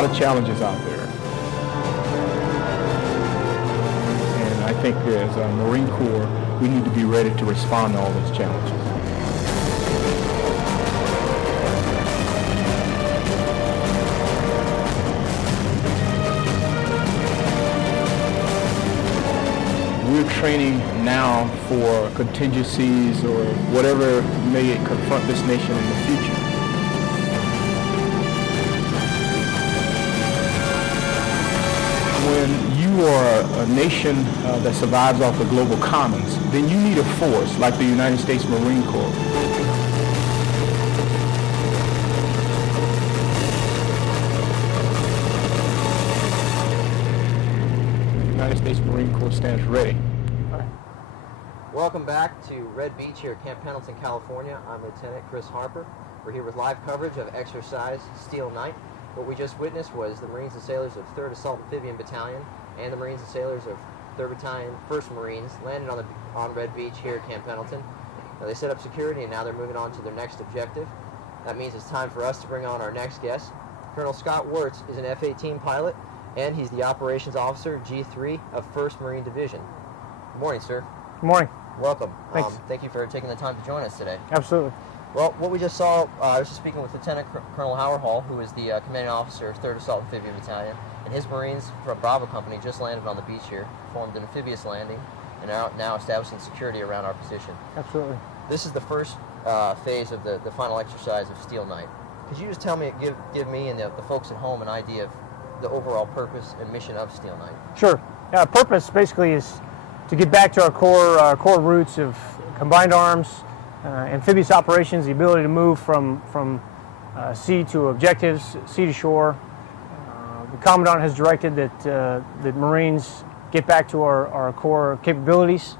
lot of challenges out there. And I think as a Marine Corps, we need to be ready to respond to all those challenges. We're training now for contingencies or whatever may confront this nation in the future. When you are a nation that survives off the global commons, then you need a force like the United States Marine Corps. The United States Marine Corps stands ready. Welcome back to Red Beach here at Camp Pendleton, California. I'm Lieutenant Chris Harper. We're here with live coverage of Exercise Steel Night. What we just witnessed was the Marines and sailors of 3rd Assault Amphibian Battalion and the Marines and sailors of 3rd Battalion, 1st Marines landed on Red Beach here at Camp Pendleton. Now, they set up security and now they're moving on to their next objective. That means it's time for us to bring on our next guest. Colonel Scott Wirtz is an F-18 pilot and he's the Operations Officer, G3 of 1st Marine Division. Good morning, sir. Good morning. Welcome. Thanks. Thank you for taking the time to join us today. Absolutely. Well, what we just saw, I was just speaking with Lieutenant Colonel Howard Hall, who is the commanding officer of 3rd Assault Amphibian Battalion, and his Marines from Bravo Company just landed on the beach here, performed an amphibious landing, and are now establishing security around our position. Absolutely. This is the first phase of the final exercise of Steel Night. Could you just tell me, give me and the folks at home an idea of the overall purpose and mission of Steel Night? Sure. Purpose basically is to get back to our core roots of combined arms, amphibious operations, the ability to move from sea to objectives, sea to shore. The Commandant has directed that Marines get back to our core capabilities,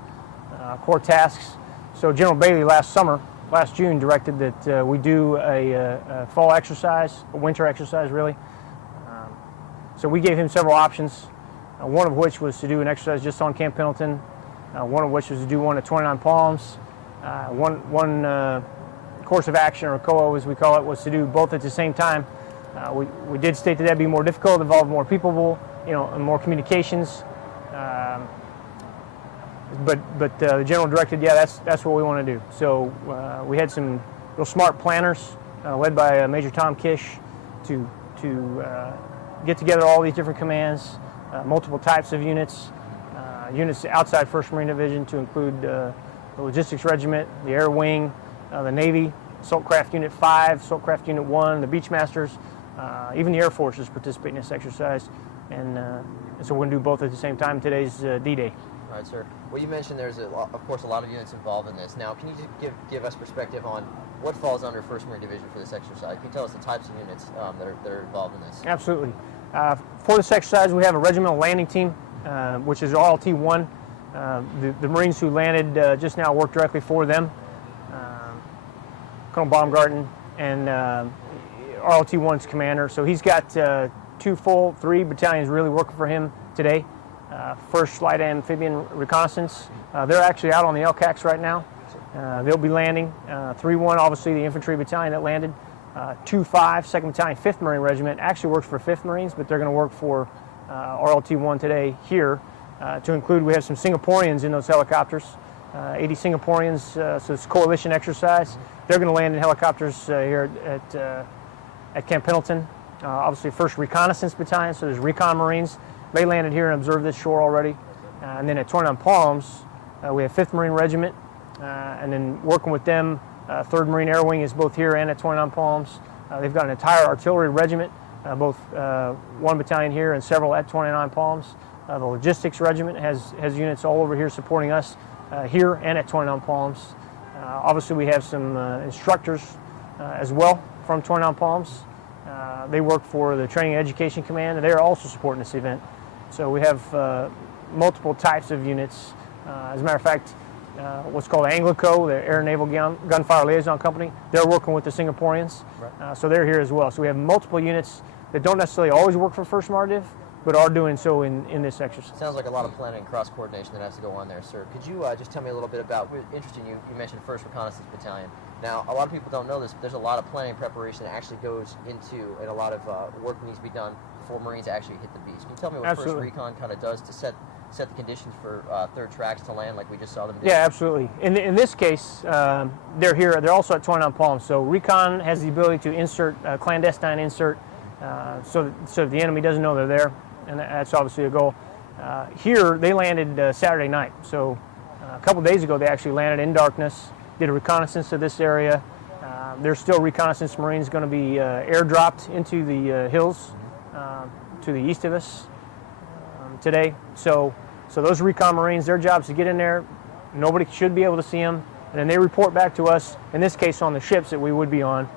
core tasks. So General Bailey last June, directed that we do a fall exercise, a winter exercise really. So we gave him several options, one of which was to do an exercise just on Camp Pendleton, one of which was to do one at 29 Palms. One course of action, or COA as we call it, was to do both at the same time. We did state that that'd be more difficult, involve more people, and more communications. But the general directed, yeah, that's what we want to do. So we had some real smart planners, led by Major Tom Kish, to get together all these different commands, multiple types of units, units outside 1st Marine Division to include the Logistics Regiment, the Air Wing, the Navy, Assault Craft Unit 5, Assault Craft Unit 1, the Beachmasters, even the Air Force is participating in this exercise. And so we're going to do both at the same time. Today's D-Day. All right, sir. Well, you mentioned there's, of course, a lot of units involved in this. Now, can you just give us perspective on what falls under 1st Marine Division for this exercise? Can you tell us the types of units that are involved in this? Absolutely. For this exercise, we have a regimental landing team, which is RLT-1. The Marines who landed just now work directly for them. Colonel Baumgarten and RLT-1's commander. So he's got 3 battalions really working for him today. 1st Light Amphibian Reconnaissance. They're actually out on the LCACs right now. They'll be landing. 3-1, obviously the infantry battalion that landed. 2-5, 2nd Battalion, 5th Marine Regiment, actually works for 5th Marines, but they're going to work for RLT-1 today here. To include, we have some Singaporeans in those helicopters, 80 Singaporeans, so it's a coalition exercise. They're going to land in helicopters here at Camp Pendleton. Obviously, 1st Reconnaissance Battalion, so there's Recon Marines. They landed here and observed this shore already. And then at 29 Palms, we have 5th Marine Regiment, and then working with them, 3rd Marine Air Wing is both here and at 29 Palms. They've got an entire artillery regiment, both 1 battalion here and several at 29 Palms. The Logistics Regiment has units all over here supporting us here and at 29 Palms. Obviously, we have some instructors as well from 29 Palms. They work for the Training and Education Command, and they are also supporting this event. So we have multiple types of units. As a matter of fact, what's called Anglico, the Air Naval Gunfire Liaison Company, they're working with the Singaporeans. Right. So they're here as well. So we have multiple units that don't necessarily always work for 1st MARDIV, but are doing so in this exercise. Sounds like a lot of planning and cross-coordination that has to go on there, sir. Could you just tell me a little bit about, interesting, you mentioned 1st Reconnaissance Battalion. Now, a lot of people don't know this, but there's a lot of planning and preparation that actually goes into, and a lot of work needs to be done before Marines actually hit the beach. Can you tell me what Absolutely. First Recon kind of does to set the conditions for third tracks to land like we just saw them do? Yeah, absolutely. In this case, they're here. They're also at 29 Palms. So Recon has the ability to insert clandestine insert, so the enemy doesn't know they're there, and that's obviously a goal. Here they landed Saturday night. So a couple days ago they actually landed in darkness, did a reconnaissance of this area. There's still reconnaissance Marines going to be airdropped into the hills to the east of us today. So those recon Marines, their job is to get in there. Nobody should be able to see them, and then they report back to us. In this case, on the ships that we would be on,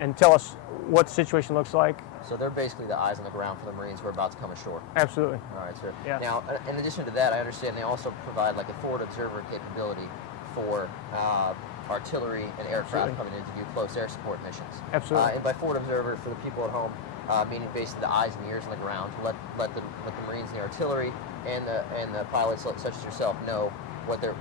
and tell us what the situation looks like. So they're basically the eyes on the ground for the Marines who are about to come ashore. Absolutely. All right, sir. Yeah. Now, in addition to that, I understand they also provide like a forward observer capability for artillery and aircraft Absolutely. coming in to do close air support missions. Absolutely. And by forward observer, for the people at home, meaning basically the eyes and ears on the ground, to let the Marines and the artillery and the pilots such as yourself know what they're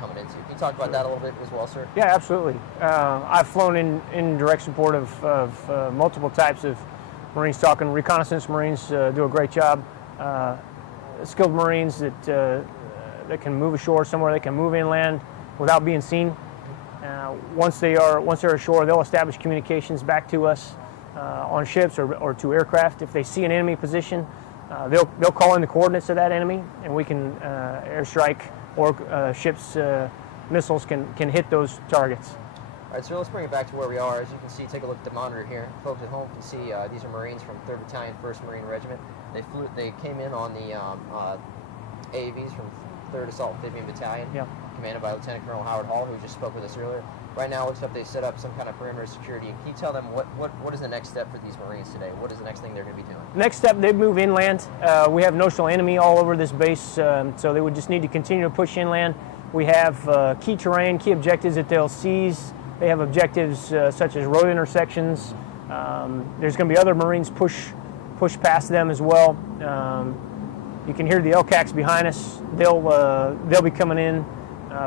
coming into. Can you talk about that a little bit as well, sir? Yeah, absolutely. I've flown in direct support of multiple types of Marines. Talking reconnaissance Marines do a great job. Skilled Marines that can move ashore somewhere, they can move inland without being seen. Once they're ashore, they'll establish communications back to us on ships or to aircraft. If they see an enemy position, they'll call in the coordinates of that enemy, and we can airstrike, or ships' missiles can hit those targets. All right, so let's bring it back to where we are. As you can see, take a look at the monitor here. Folks at home can see these are Marines from 3rd Battalion, 1st Marine Regiment. They came in on the AAVs from 3rd Assault Amphibian Battalion, commanded by Lieutenant Colonel Howard Hall, who just spoke with us earlier. Right now, it looks like they set up some kind of perimeter security. Can you tell them what is the next step for these Marines today? What is the next thing they're going to be doing? Next step, they move inland. We have notional enemy all over this base, so they would just need to continue to push inland. We have key terrain, key objectives that they'll seize. They have objectives such as road intersections. There's going to be other Marines push past them as well. You can hear the LCACs behind us. They'll be coming in,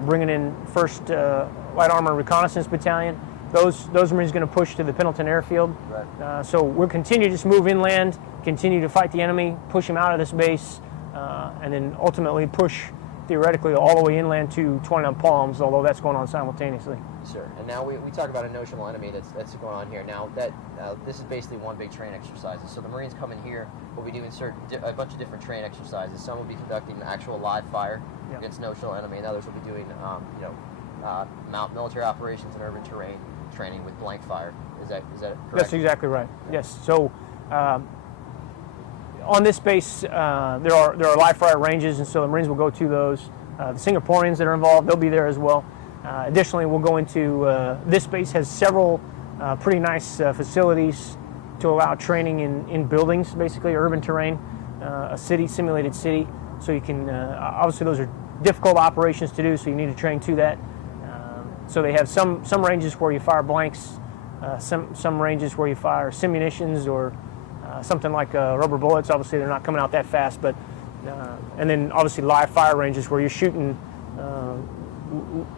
bringing in 1st Light Armored Reconnaissance Battalion. Those Marines are going to push to the Pendleton airfield. Right. So we'll continue to just move inland, continue to fight the enemy, push him out of this base, and then ultimately push theoretically all the way inland to 29 Palms, although that's going on simultaneously. Sure. And now we talk about a notional enemy that's going on here. Now this is basically one big train exercises. So the Marines come in here, we'll be doing a bunch of different train exercises. Some will be conducting actual live fire against notional enemy, and others will be doing military operations in urban terrain training with blank fire. Is that correct? That's exactly right. Yes. So on this base, there are live fire ranges, and so the Marines will go to those. The Singaporeans that are involved, they'll be there as well. Additionally, we'll go into this base has several pretty nice facilities to allow training in buildings, basically urban terrain, a simulated city. So you can obviously those are difficult operations to do, so you need to train to that. So they have some ranges where you fire blanks, some ranges where you fire simunitions or something like rubber bullets. Obviously, they're not coming out that fast, but and then obviously live fire ranges where you're shooting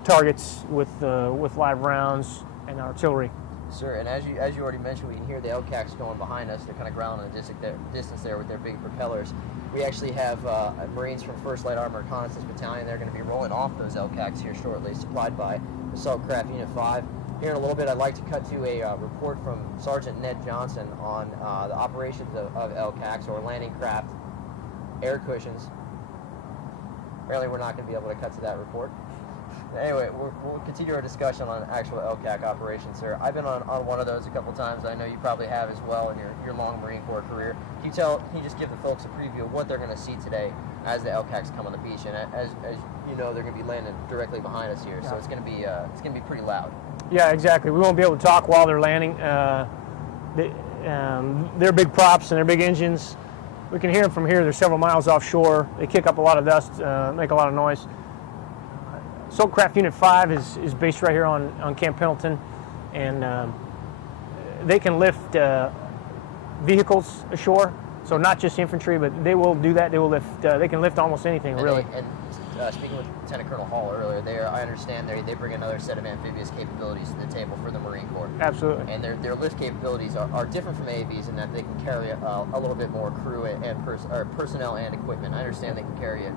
targets with live rounds and artillery. Sir, and as you already mentioned, we can hear the LCACs going behind us. They're kind of grounding the distance there with their big propellers. We actually have Marines from 1st Light Armored Reconnaissance Battalion. They're going to be rolling off those LCACs here shortly, supplied by Assault Craft Unit 5. Here in a little bit, I'd like to cut to a report from Sergeant Ned Johnson on the operations of LCACs, or landing craft air cushions. Apparently, we're not going to be able to cut to that report. Anyway, we'll continue our discussion on actual LCAC operations, sir. I've been on one of those a couple times. I know you probably have as well in your long Marine Corps career. Can you just give the folks a preview of what they're going to see today as the LCACs come on the beach? And as you know, they're going to be landing directly behind us here, so it's going to be pretty loud. Yeah, exactly. We won't be able to talk while they're landing. They're big props and they're big engines. We can hear them from here. They're several miles offshore. They kick up a lot of dust, make a lot of noise. Assault Craft Unit 5 is based right here on Camp Pendleton, and they can lift vehicles ashore, so not just infantry, but they will do that. They will lift. They can lift almost anything, really. And speaking with Lieutenant Colonel Hall earlier, I understand they bring another set of amphibious capabilities to the table for the Marine Corps. Absolutely. And their lift capabilities are different from AAVs in that they can carry a little bit more crew and personnel and equipment. I understand they can carry a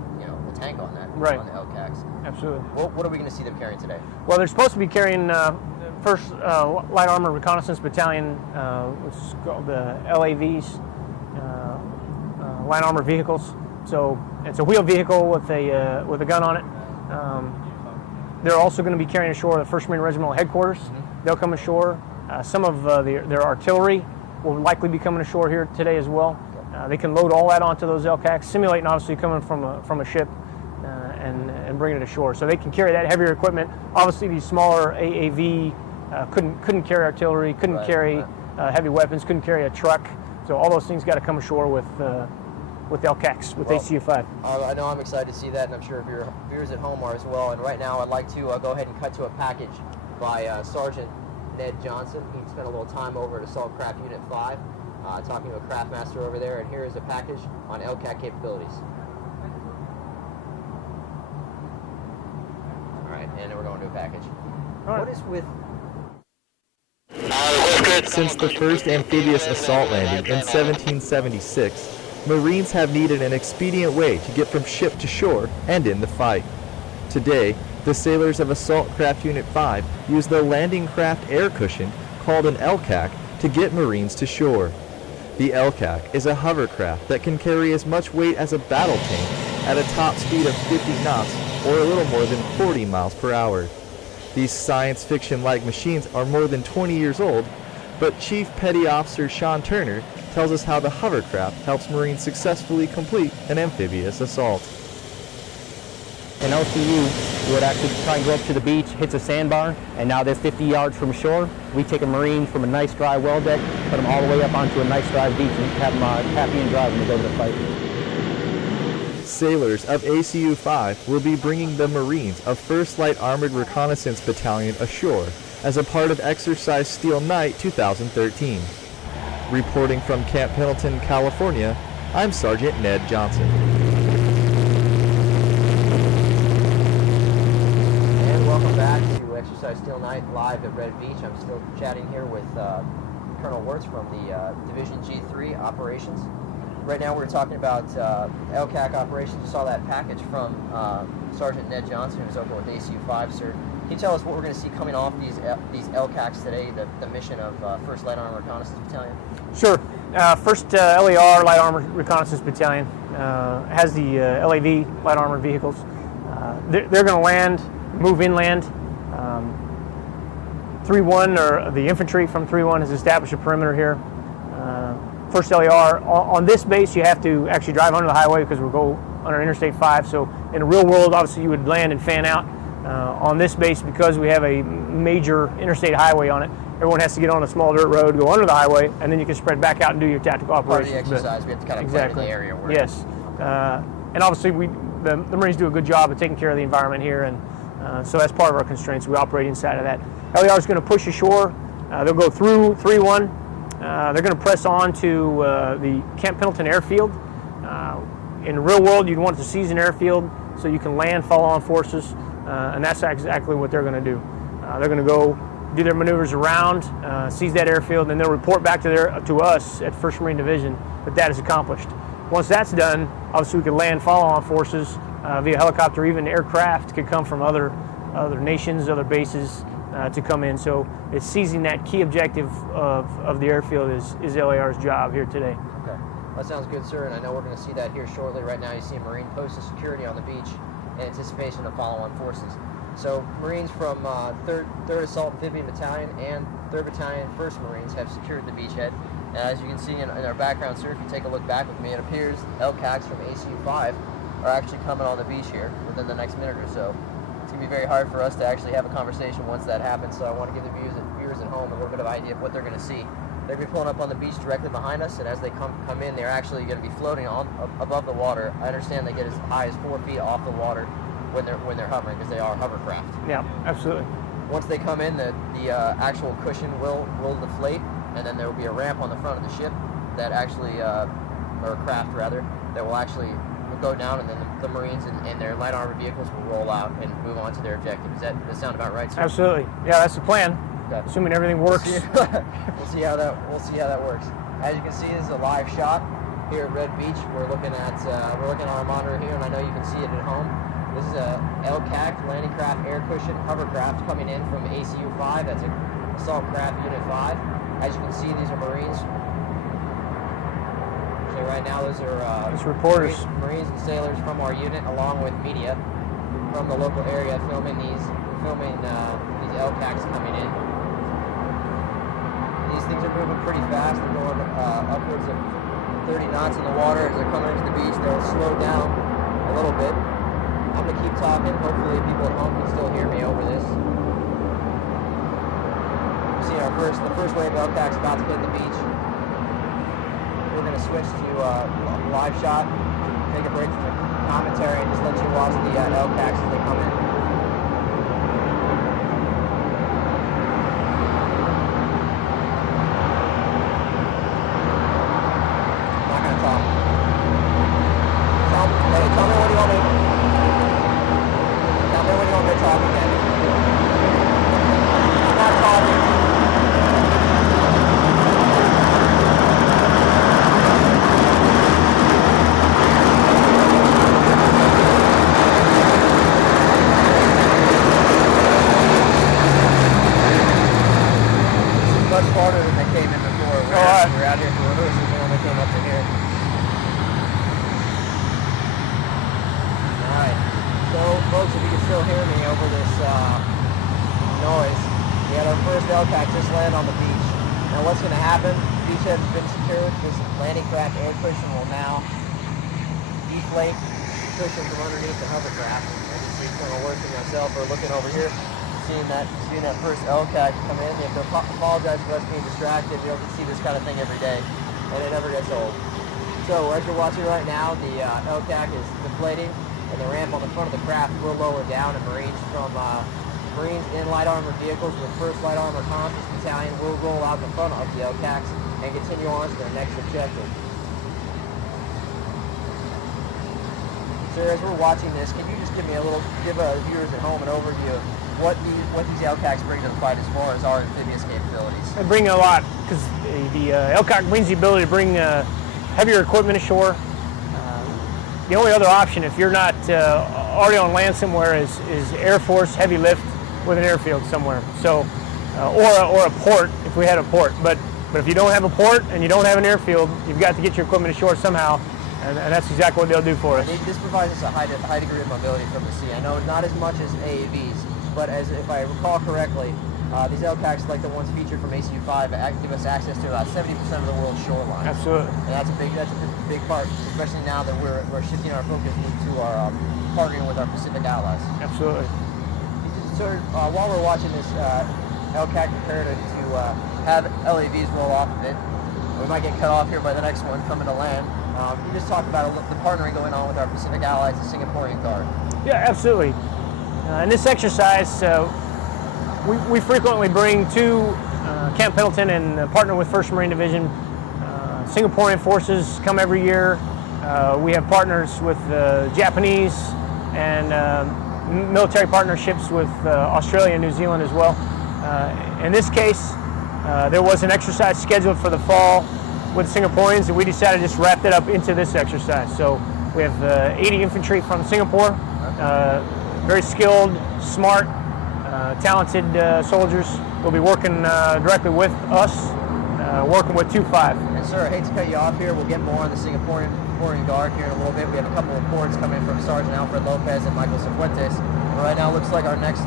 tank on that, right, on the LCACs. Absolutely. What are we going to see them carrying today? Well, they're supposed to be carrying first Light Armored Reconnaissance Battalion, which is called the LAVs, Light Armored Vehicles. So it's a wheeled vehicle with a gun on it. They're also going to be carrying ashore the 1st Marine Regimental Headquarters. They'll come ashore. Some of their artillery will likely be coming ashore here today as well. They can load all that onto those LCACs, simulating obviously coming from a ship and bringing it ashore. So they can carry that heavier equipment. Obviously, these smaller AAV couldn't carry artillery, couldn't carry heavy weapons, couldn't carry a truck. So all those things got to come ashore with LCACs, with ACU-5. I know I'm excited to see that, and I'm sure your viewers at home are as well. And right now I'd like to go ahead and cut to a package by Sergeant Ned Johnson. He spent a little time over at Assault Craft Unit 5 talking to a craft master over there, and here is a package on LCAC capabilities. All right, and then we're going to a package. What is with... Since the first amphibious assault landing in 1776, Marines have needed an expedient way to get from ship to shore and in the fight. Today, the sailors of Assault Craft Unit 5 use the landing craft air cushion called an LCAC to get Marines to shore. The LCAC is a hovercraft that can carry as much weight as a battle tank at a top speed of 50 knots or a little more than 40 miles per hour. These science fiction-like machines are more than 20 years old, but Chief Petty Officer Sean Turner tells us how the hovercraft helps Marines successfully complete an amphibious assault. An LCU would actually try and go up to the beach, hits a sandbar, and now they're 50 yards from shore. We take a Marine from a nice dry well deck, put them all the way up onto a nice dry beach, and have them happy and dry when they go to the fight. Sailors of ACU-5 will be bringing the Marines of 1st Light Armored Reconnaissance Battalion ashore as a part of Exercise Steel Night 2013. Reporting from Camp Pendleton, California, I'm Sergeant Ned Johnson. And welcome back to Exercise Steel Night live at Red Beach. I'm still chatting here with Colonel Wirtz from the Division G3 operations. Right now we're talking about LCAC operations. You saw that package from Sergeant Ned Johnson, who's over with ACU-5, sir. Can you tell us what we're going to see coming off these LCACs today, the mission of 1st Light Armored Reconnaissance Battalion? Sure. 1st LAR, Light Armored Reconnaissance Battalion, has the LAV, Light Armored Vehicles. They're going to land, move inland. 3-1, or the infantry from 3-1, has established a perimeter here. 1st LAR, on this base you have to actually drive under the highway because we'll go under Interstate 5. So in the real world, obviously you would land and fan out. On this base, because we have a major interstate highway on it, everyone has to get on a small dirt road, go under the highway, and then you can spread back out and do your tactical operations. Part of the exercise, we have to kind of play in the area. Where yes. And obviously the Marines do a good job of taking care of the environment here, and so that's part of our constraints. We operate inside of that. LAR is going to push ashore. They'll go through 3-1. They're going to press on to the Camp Pendleton airfield. In the real world, you'd want to seize an airfield so you can land follow-on forces, and that's exactly what they're going to do. They're going to go do their maneuvers around, seize that airfield, and then they'll report back to us at 1st Marine Division that is accomplished. Once that's done, obviously we can land follow-on forces via helicopter. Even aircraft could come from other nations, other bases to come in. So it's seizing that key objective of the airfield is LAR's job here today. Okay, that sounds good, sir, and I know we're going to see that here shortly. Right now you see a Marine post of security on the beach in anticipation of follow-on forces. So Marines from 3rd Assault Amphibian Battalion and 3rd Battalion 1st Marines have secured the beachhead. And as you can see in our background, sir, if you take a look back with me, it appears LCACs from ACU-5 are actually coming on the beach here within the next minute or so. It's going to be very hard for us to actually have a conversation once that happens, so I want to give the viewers at home a little bit of idea of what they're going to see. They're going to be pulling up on the beach directly behind us, and as they come in, they're actually going to be floating above the water. I understand they get as high as 4 feet off the water when they're hovering, because they are hovercraft. Yeah, absolutely. Once they come in, the actual cushion will deflate, and then there will be a ramp on the front of the ship that actually, or craft rather, that will actually will go down, and then the Marines and their light armored vehicles will roll out and move on to their objective. Does that sound about right, sir? Absolutely. Yeah, that's the plan. Okay. Assuming everything works. We'll see how that works. As you can see, this is a live shot here at Red Beach. We're looking at our monitor here, and I know you can see it at home. This is a LCAC landing craft air cushion hovercraft coming in from ACU 5. That's a Assault Craft Unit 5. As you can see, these are Marines. So right now, those are reporters, Marines and sailors from our unit, along with media from the local area, filming these LCACs coming in. These things are moving pretty fast. They're going upwards of 30 knots in the water. As they're coming into the beach, they'll slow down a little bit. I'm going to keep talking. Hopefully people at home can still hear me over this. You see the first wave of LCACs about to hit the beach. We're going to switch to live shot, take a break from the commentary, and just let you watch the LCACs as they come in. LCAC just landed on the beach. Now what's going to happen, the beachhead has been secured. This landing craft air cushion will now deflate the cushion from underneath the hovercraft. And just be kind of working myself or looking over here, seeing that first LCAC come in. You have to apologize for us being distracted. You don't see this kind of thing every day, and it never gets old. So as you're watching right now, the LCAC is deflating, and the ramp on the front of the craft will lower down, and Marines in light armored vehicles with 1st Light Armored Reconnaissance Battalion will roll out the front of the LCACs and continue on to their next objective. Sir, as we're watching this, can you just give viewers at home an overview of what these LCACs bring to the fight as far as our amphibious capabilities? They bring a lot, because the LCAC brings the ability to bring heavier equipment ashore. The only other option, if you're not already on land somewhere, is Air Force heavy lift with an airfield somewhere. So, or a port, if we had a port. But if you don't have a port and you don't have an airfield, you've got to get your equipment ashore somehow, and that's exactly what they'll do for us. This provides us a high degree of mobility from the sea. I know not as much as AAVs, but if I recall correctly, these LCACs, like the ones featured from ACU 5, give us access to about 70% of the world's shoreline. Absolutely. And that's a big part, especially now that we're shifting our focus to our partnering with our Pacific allies. Absolutely. So while we're watching this LCAC comparative to have LAVs roll off of it, we might get cut off here by the next one coming to land. You just talked about the partnering going on with our Pacific allies, the Singaporean Guard. Yeah, absolutely. In this exercise, we frequently bring to Camp Pendleton and partner with 1st Marine Division. Singaporean forces come every year. We have partners with Japanese and military partnerships with Australia and New Zealand as well. In this case, there was an exercise scheduled for the fall with Singaporeans, and we decided to just wrap that up into this exercise. So we have 80 infantry from Singapore, very skilled, smart, talented soldiers. Will be working directly with us, working with 2-5. And sir, I hate to cut you off here. We'll get more on the Singaporean Guard here in a little bit. We have a couple of reports coming from Sergeant Alfred Lopez and Michael Cifuentes. Right now, it looks like our next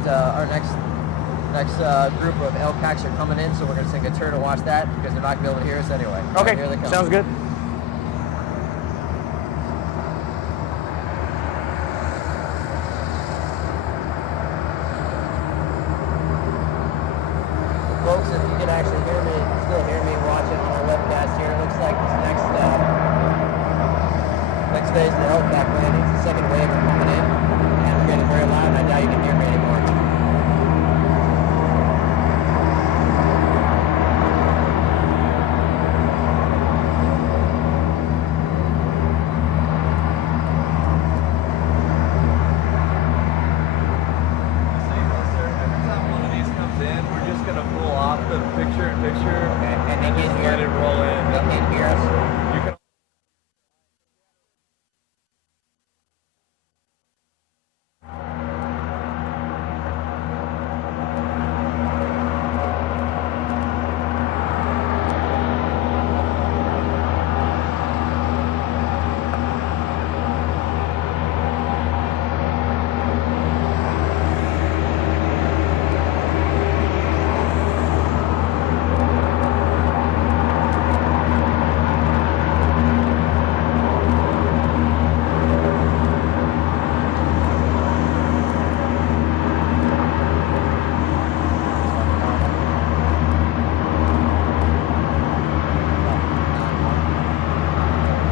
group of LCACs are coming in, so we're going to take a turn to watch that because they're not going to be able to hear us anyway. Okay, here they come. Sounds good. Folks, if you can actually still hear me watching on our webcast here, it looks like this next phase of the LCAC landing, the second wave are coming in, and we're getting very loud, and I doubt you can hear me anymore.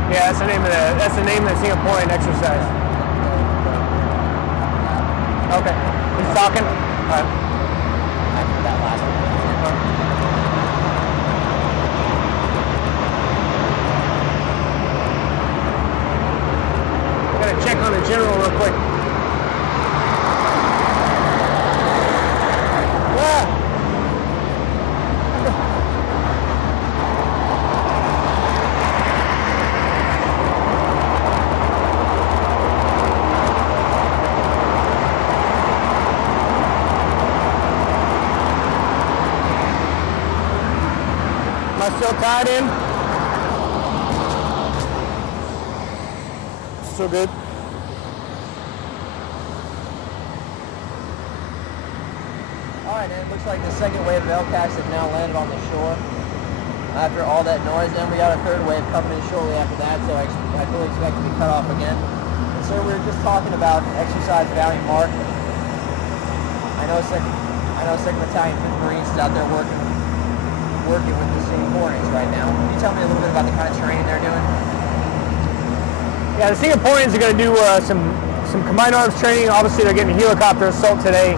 Yeah, that's the name of the single point exercise. Okay. He's talking? All right. After that last one. Gotta check on the general real quick. Am I still tied in? Still good? Alright, and it looks like the second wave of LCACs has now landed on the shore. After all that noise, then we got a third wave coming in shortly after that, so I fully expect to be cut off again. And sir, we were just talking about exercise Valiant Mark. I know 2nd Battalion 5th Marines is out there working with the Singaporeans right now. Can you tell me a little bit about the kind of training they're doing? Yeah, the Singaporeans are going to do some combined arms training. Obviously, they're getting a helicopter assault today,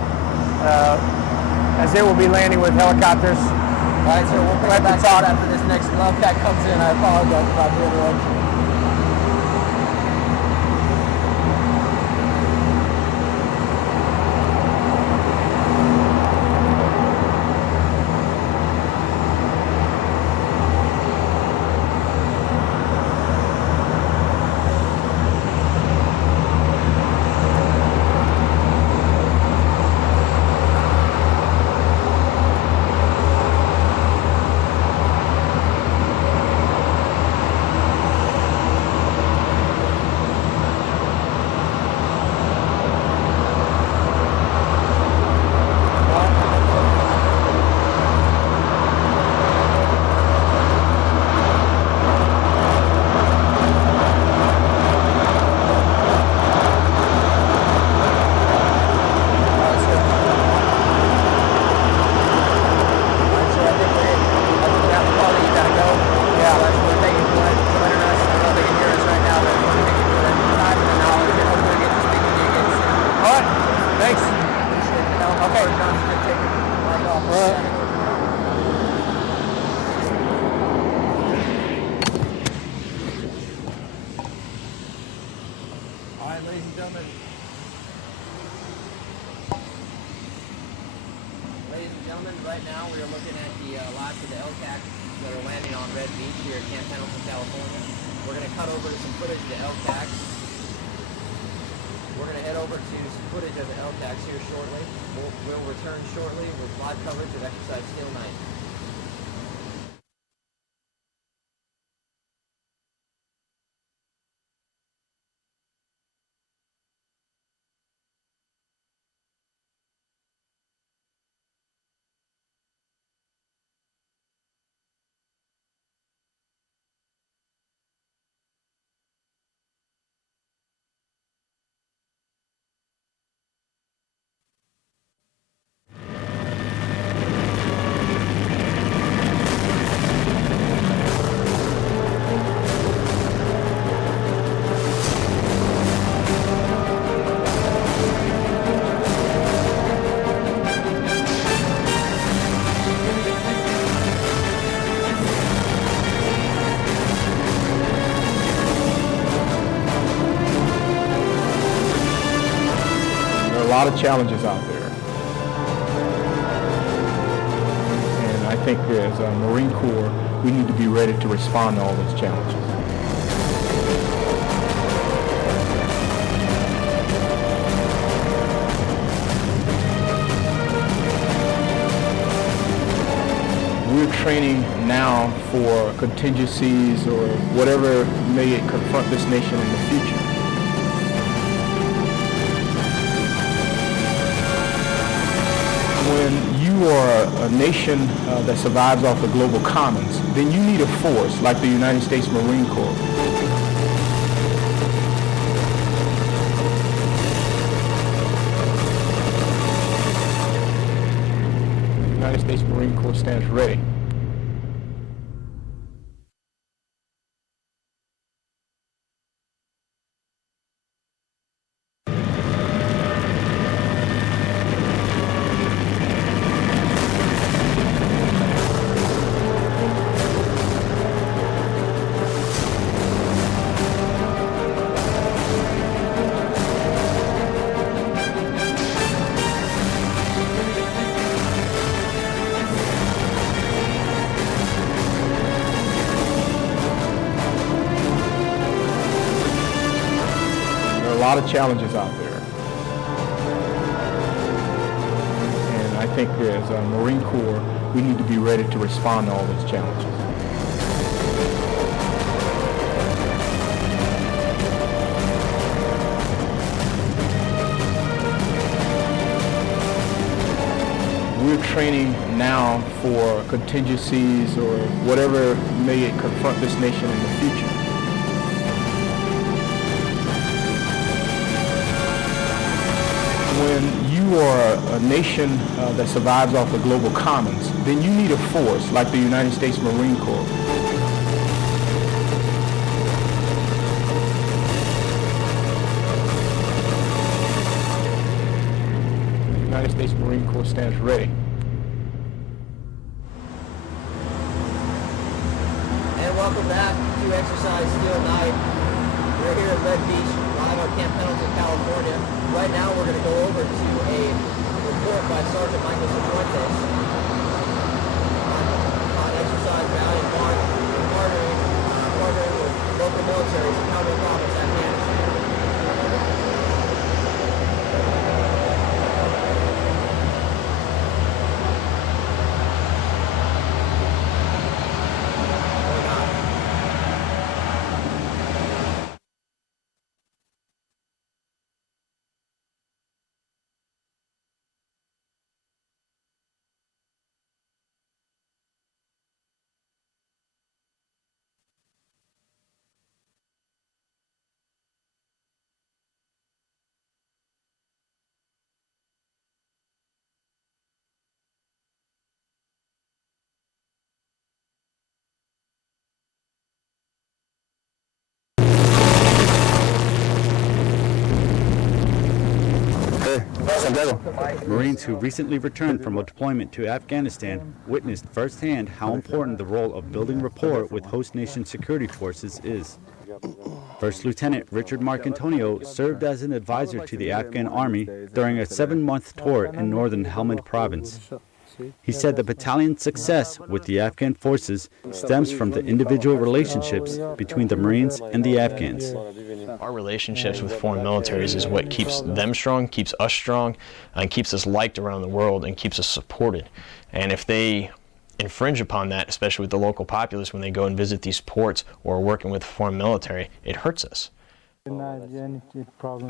as they will be landing with helicopters. All right, so we'll pick it back up after this next LCAC comes in. I apologize about the interruption. Right now we are looking at the last of the LCACs that are landing on Red Beach here at Camp Pendleton, California. We're going to cut over to some footage of the LCACs. We're going to head over to some footage of the LCACs here shortly. We'll return shortly with live coverage of Exercise Steel Night. A lot of challenges out there, and I think as a Marine Corps we need to be ready to respond to all those challenges. We're training now for contingencies or whatever may confront this nation in the future. When you are a nation that survives off the global commons, then you need a force like the United States Marine Corps. The United States Marine Corps stands ready lot of challenges out there. And I think as a Marine Corps, we need to be ready to respond to all those challenges. We're training now for contingencies or whatever may confront this nation in the future. When you are a nation that survives off the global commons, then you need a force like the United States Marine Corps. United States Marine Corps stands ready. And welcome back to Exercise Steel Night. We're here at Red Beach, live on Camp Pendleton, California. Right now we're going to go over to a report by Sergeant Michael Cifuentes on Exercise Valiant March, partnering with local militaries in Kabul province, Afghanistan. Marines who recently returned from a deployment to Afghanistan witnessed firsthand how important the role of building rapport with host nation security forces is. First Lieutenant Richard Marcantonio served as an advisor to the Afghan Army during a 7-month tour in northern Helmand province. He said the battalion's success with the Afghan forces stems from the individual relationships between the Marines and the Afghans. Our relationships with foreign militaries is what keeps them strong, keeps us strong, and keeps us liked around the world and keeps us supported. And if they infringe upon that, especially with the local populace when they go and visit these ports or are working with foreign military, it hurts us.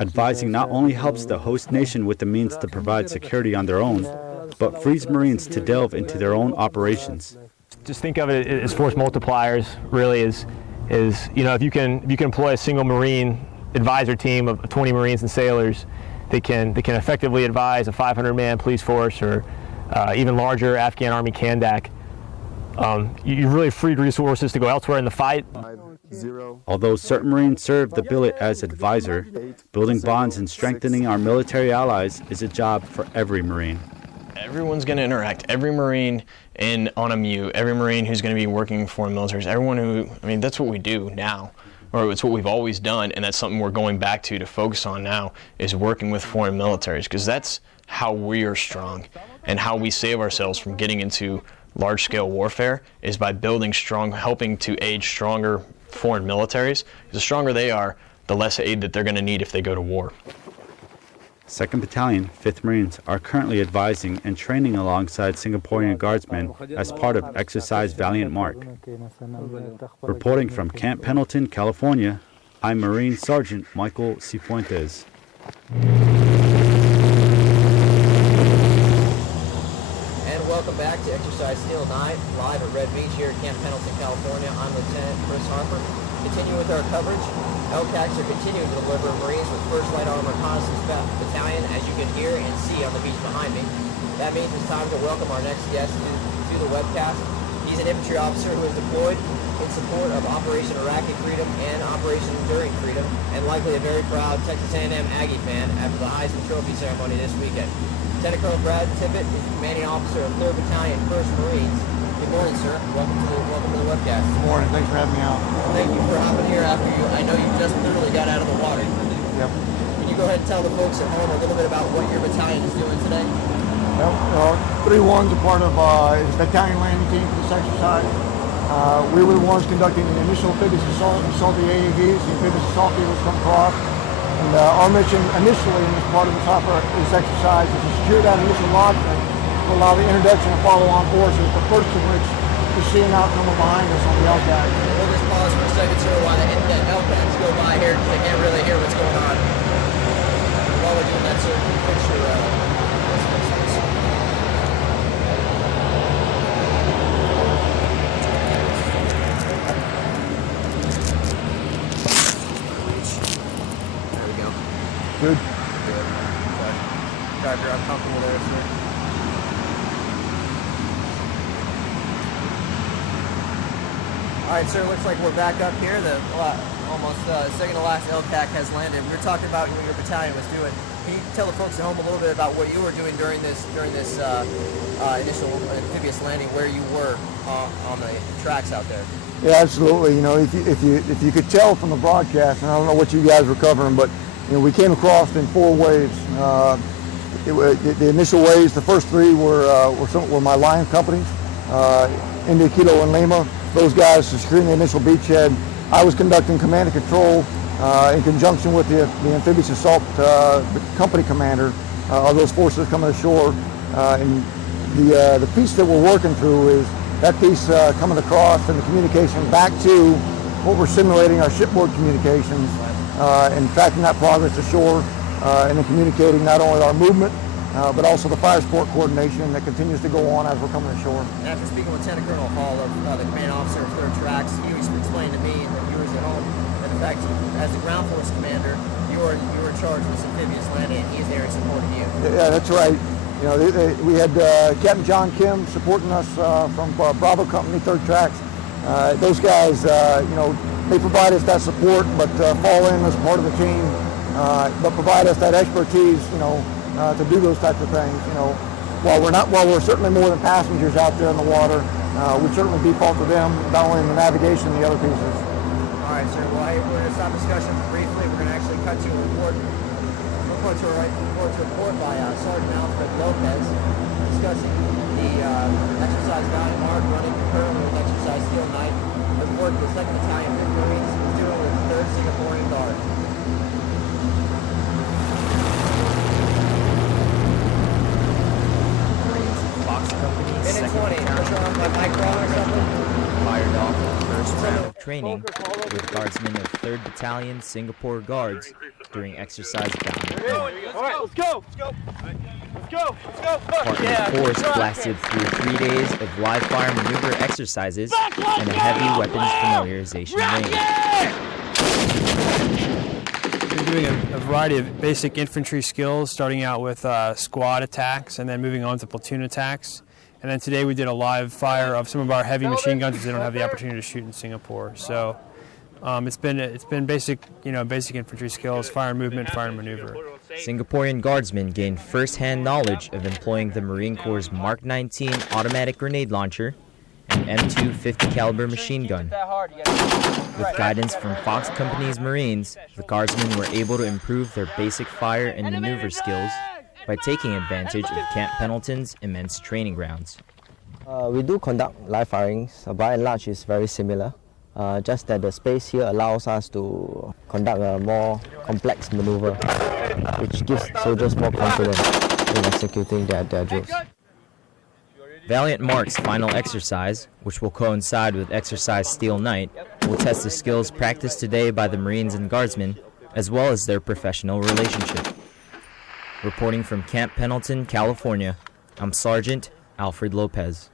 Advising not only helps the host nation with the means to provide security on their own, but frees Marines to delve into their own operations. Just think of it as force multipliers, really, is you know, if you can employ a single Marine advisor team of 20 Marines and sailors, they can effectively advise a 500-man police force or even larger Afghan Army Kandak. You really freed resources to go elsewhere in the fight. Although certain Marines serve the billet as advisor, building bonds and strengthening our military allies is a job for every Marine. Everyone's going to interact. Every Marine on a MU, every Marine who's going to be working for foreign militaries, everyone who, I mean, that's what we do now, or it's what we've always done, and that's something we're going back to focus on now, is working with foreign militaries, because that's how we are strong, and how we save ourselves from getting into large-scale warfare is by building strong, helping to aid stronger foreign militaries. The stronger they are, the less aid that they're going to need if they go to war. 2nd Battalion, 5th Marines are currently advising and training alongside Singaporean Guardsmen as part of Exercise Valiant Mark. Reporting from Camp Pendleton, California, I'm Marine Sergeant Michael Cifuentes. And welcome back to Exercise Steel Night, live at Red Beach here at Camp Pendleton, California. I'm Lieutenant Chris Harper. Continuing with our coverage, LCACs are continuing to deliver Marines with 1st Light Armored Reconnaissance Battalion, as you can hear and see on the beach behind me. That means it's time to welcome our next guest to the webcast. He's an infantry officer who is deployed in support of Operation Iraqi Freedom and Operation Enduring Freedom, and likely a very proud Texas A&M Aggie fan after the Heisman Trophy ceremony this weekend. Lieutenant Colonel Brad Tippett is the commanding officer of 3rd Battalion, 1st Marines. Good morning, sir. Welcome to the webcast. Good morning. Thanks for having me out. Thank you for hopping here after you. I know you just literally got out of the water. Yep. Can you go ahead and tell the folks at home a little bit about what your battalion is doing today? Well, 3-1's a part of the battalion landing team for this exercise. We were the ones conducting the initial amphibious assault. You saw the AAVs, the amphibious assault vehicles come across. And our mission initially in this part of this exercise is to secure that initial lodgment to allow the introduction of follow-on forces, the first of which is seeing out coming behind us on the LCACs. We'll just pause for a second, sir, while the LCACs go by here because they can't really hear what's going on. While we're doing that, sir, picture Good. Drive, you're uncomfortable there, sir. All right, sir, looks like we're back up here. The almost second to last LCAC has landed. We were talking about what your battalion was doing. Can you tell the folks at home a little bit about what you were doing during this initial amphibious landing, where you were on the tracks out there? Yeah, absolutely. You know, if you could tell from the broadcast, and I don't know what you guys were covering, but you know, we came across in 4 waves. The initial waves, the first 3 were my line companies, India, Kilo, and Lima. Those guys securing the initial beachhead. I was conducting command and control in conjunction with the amphibious assault company commander of those forces coming ashore. And the piece that we're working through is that piece coming across and the communication back to what we're simulating our shipboard communications and tracking that progress ashore and then communicating not only our movement but also the fire support coordination that continues to go on as we're coming ashore. And after speaking with Lieutenant Colonel Hall, the command officer of 3rd Tracks, he explained to me and the viewers at home that in fact, as the ground force commander, you were in charge of this amphibious landing and he's there in support of you. Yeah, that's right. You know, we had Captain John Kim supporting us from Bravo Company, 3rd Tracks. Those guys, you know, they provide us that support, but fall in as part of the team, but provide us that expertise, you know, to do those types of things. You know, while we're certainly more than passengers out there in the water, we certainly default to them, not only in the navigation, the other pieces. All right, sir. Well, we're going to stop discussion briefly. We're going to actually cut to a report. Report to a report by Sergeant Alfred Lopez discussing the exercise Valiant Mark running concurrently with exercise Steel Night. The report the 2nd Battalion 5th Marines is doing with the 3rd Singaporean Guard. Minute 20. My mic wrong or something? Fired off the first round of training with guardsmen of 3rd Battalion Singapore Guards during exercise Valiant. All right, let's go. Partner force blasted through 3 days of live fire maneuver exercises and a heavy weapons familiarization range. We're doing a variety of basic infantry skills, starting out with squad attacks and then moving on to platoon attacks. And then today we did a live fire of some of our heavy machine guns because they don't have the opportunity to shoot in Singapore. So it's been basic, basic infantry skills, fire and movement, fire and maneuver. Singaporean guardsmen gained first-hand knowledge of employing the Marine Corps' Mark 19 automatic grenade launcher and M2 50 caliber machine gun. With guidance from Fox Company's Marines, the guardsmen were able to improve their basic fire and maneuver skills by taking advantage of Camp Pendleton's immense training grounds. We do conduct live firings. By and large, it's very similar. Just that the space here allows us to conduct a more complex maneuver, which gives soldiers more confidence in executing their drills. Valiant Mark's final exercise, which will coincide with exercise Steel Night, will test the skills practiced today by the Marines and Guardsmen, as well as their professional relationship. Reporting from Camp Pendleton, California, I'm Sergeant Alfred Lopez.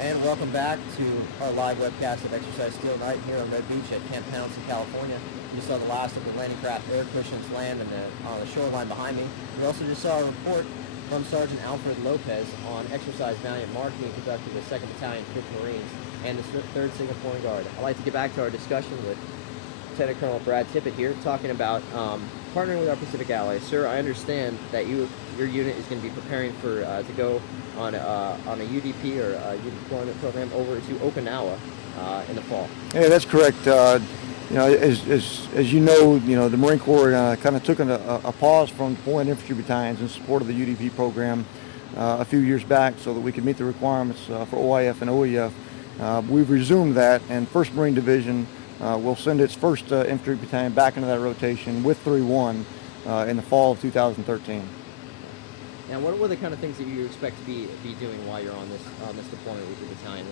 And welcome back to our live webcast of Exercise Steel Night here on Red Beach at Camp Pendleton, California. You saw the last of the landing craft air cushions land on the shoreline behind me. We also just saw a report from Sergeant Alfred Lopez on Exercise Valiant Mark being conducted with 2nd Battalion 5th Marines and the 3rd Singaporean Guard. I'd like to get back to our discussion with Lieutenant Colonel Brad Tippett here, talking about partnering with our Pacific allies. Sir, I understand that your unit is going to be preparing for to go on a UDP or a deployment program over to Okinawa in the fall. Yeah, that's correct. As you know, the Marine Corps kind of took a pause from deploying infantry battalions in support of the UDP program a few years back, so that we could meet the requirements for OIF and OEF. We've resumed that, and 1st Marine Division will send its first infantry battalion back into that rotation with 3-1 in the fall of 2013. Now, what are the kind of things that you expect to be doing while you're on this deployment with your battalion,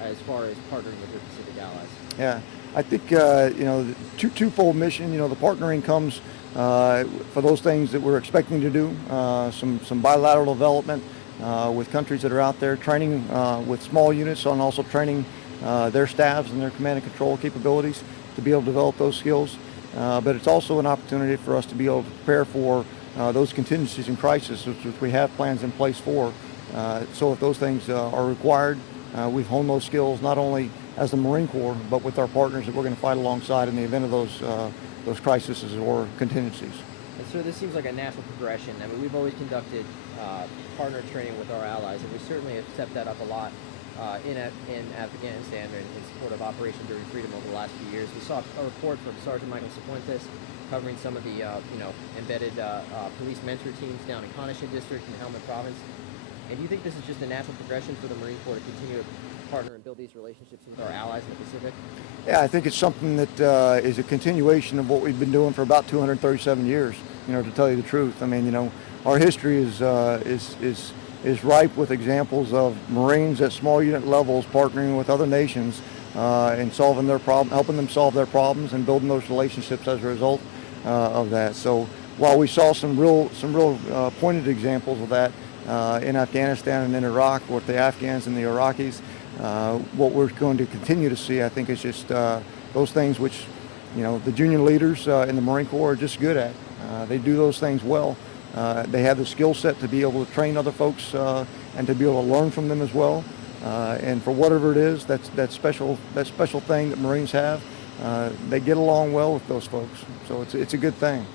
as far as partnering with your Pacific allies? Yeah, I think the twofold mission. The partnering comes for those things that we're expecting to do. Some bilateral development with countries that are out there, training with small units, and also training their staffs and their command and control capabilities to be able to develop those skills. But it's also an opportunity for us to be able to prepare for those contingencies and crises, which we have plans in place for. So if those things are required, we've honed those skills not only as the Marine Corps, but with our partners that we're going to fight alongside in the event of those crises or contingencies. And so this seems like a natural progression. I mean, we've always conducted partner training with our allies, and we certainly have stepped that up a lot in Afghanistan and in support of Operation Enduring Freedom over the last few years. We saw a report from Sergeant Michael Cifuentes covering some of the embedded police mentor teams down in Conishan District in Helmand Province. And do you think this is just a natural progression for the Marine Corps to continue to partner and build these relationships with our allies in the Pacific? Yeah, I think it's something that is a continuation of what we've been doing for about 237 years. To tell you the truth, I mean, our history is ripe with examples of Marines at small unit levels partnering with other nations and solving their problem, helping them solve their problems, and building those relationships as a result of that. So while we saw some real pointed examples of that in Afghanistan and in Iraq with the Afghans and the Iraqis, what we're going to continue to see, I think, is just those things which, the junior leaders in the Marine Corps are just good at. They do those things well. They have the skill set to be able to train other folks and to be able to learn from them as well. And for whatever it is, that special thing that Marines have, they get along well with those folks. So it's a good thing.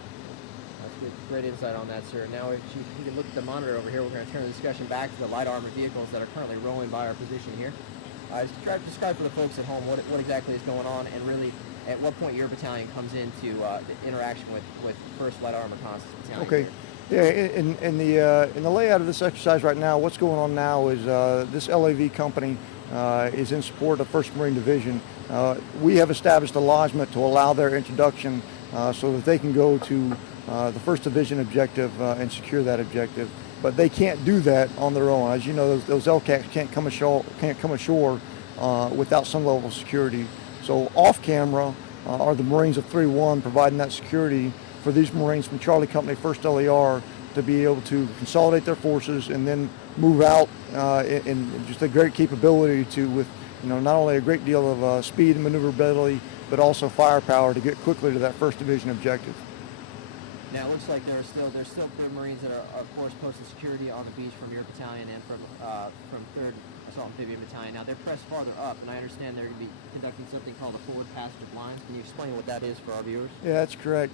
That's good. Great insight on that, sir. Now, if you can look at the monitor over here, we're going to turn the discussion back to the light armored vehicles that are currently rolling by our position here. Describe for the folks at home what exactly is going on, and really at what point your battalion comes into the interaction with 1st Light Armored Reconnaissance Battalion. Okay. Yeah, in the layout of this exercise right now, what's going on now is this LAV company is in support of 1st Marine Division. We have established a lodgment to allow their introduction so that they can go to the 1st Division objective and secure that objective. But they can't do that on their own. As you know, those LCACs can't come ashore without some level of security. So off camera are the Marines of 3-1 providing that security for these Marines from Charlie Company 1st LAR to be able to consolidate their forces and then move out in just a great capability with not only a great deal of speed and maneuverability, but also firepower to get quickly to that 1st Division objective. Now, it looks like there's still Marines that are, of course, posted security on the beach from your battalion and from 3rd Assault Amphibian Battalion. Now, they're pressed farther up, and I understand they're going to be conducting something called a forward passage of lines. Can you explain what that is for our viewers? Yeah, that's correct.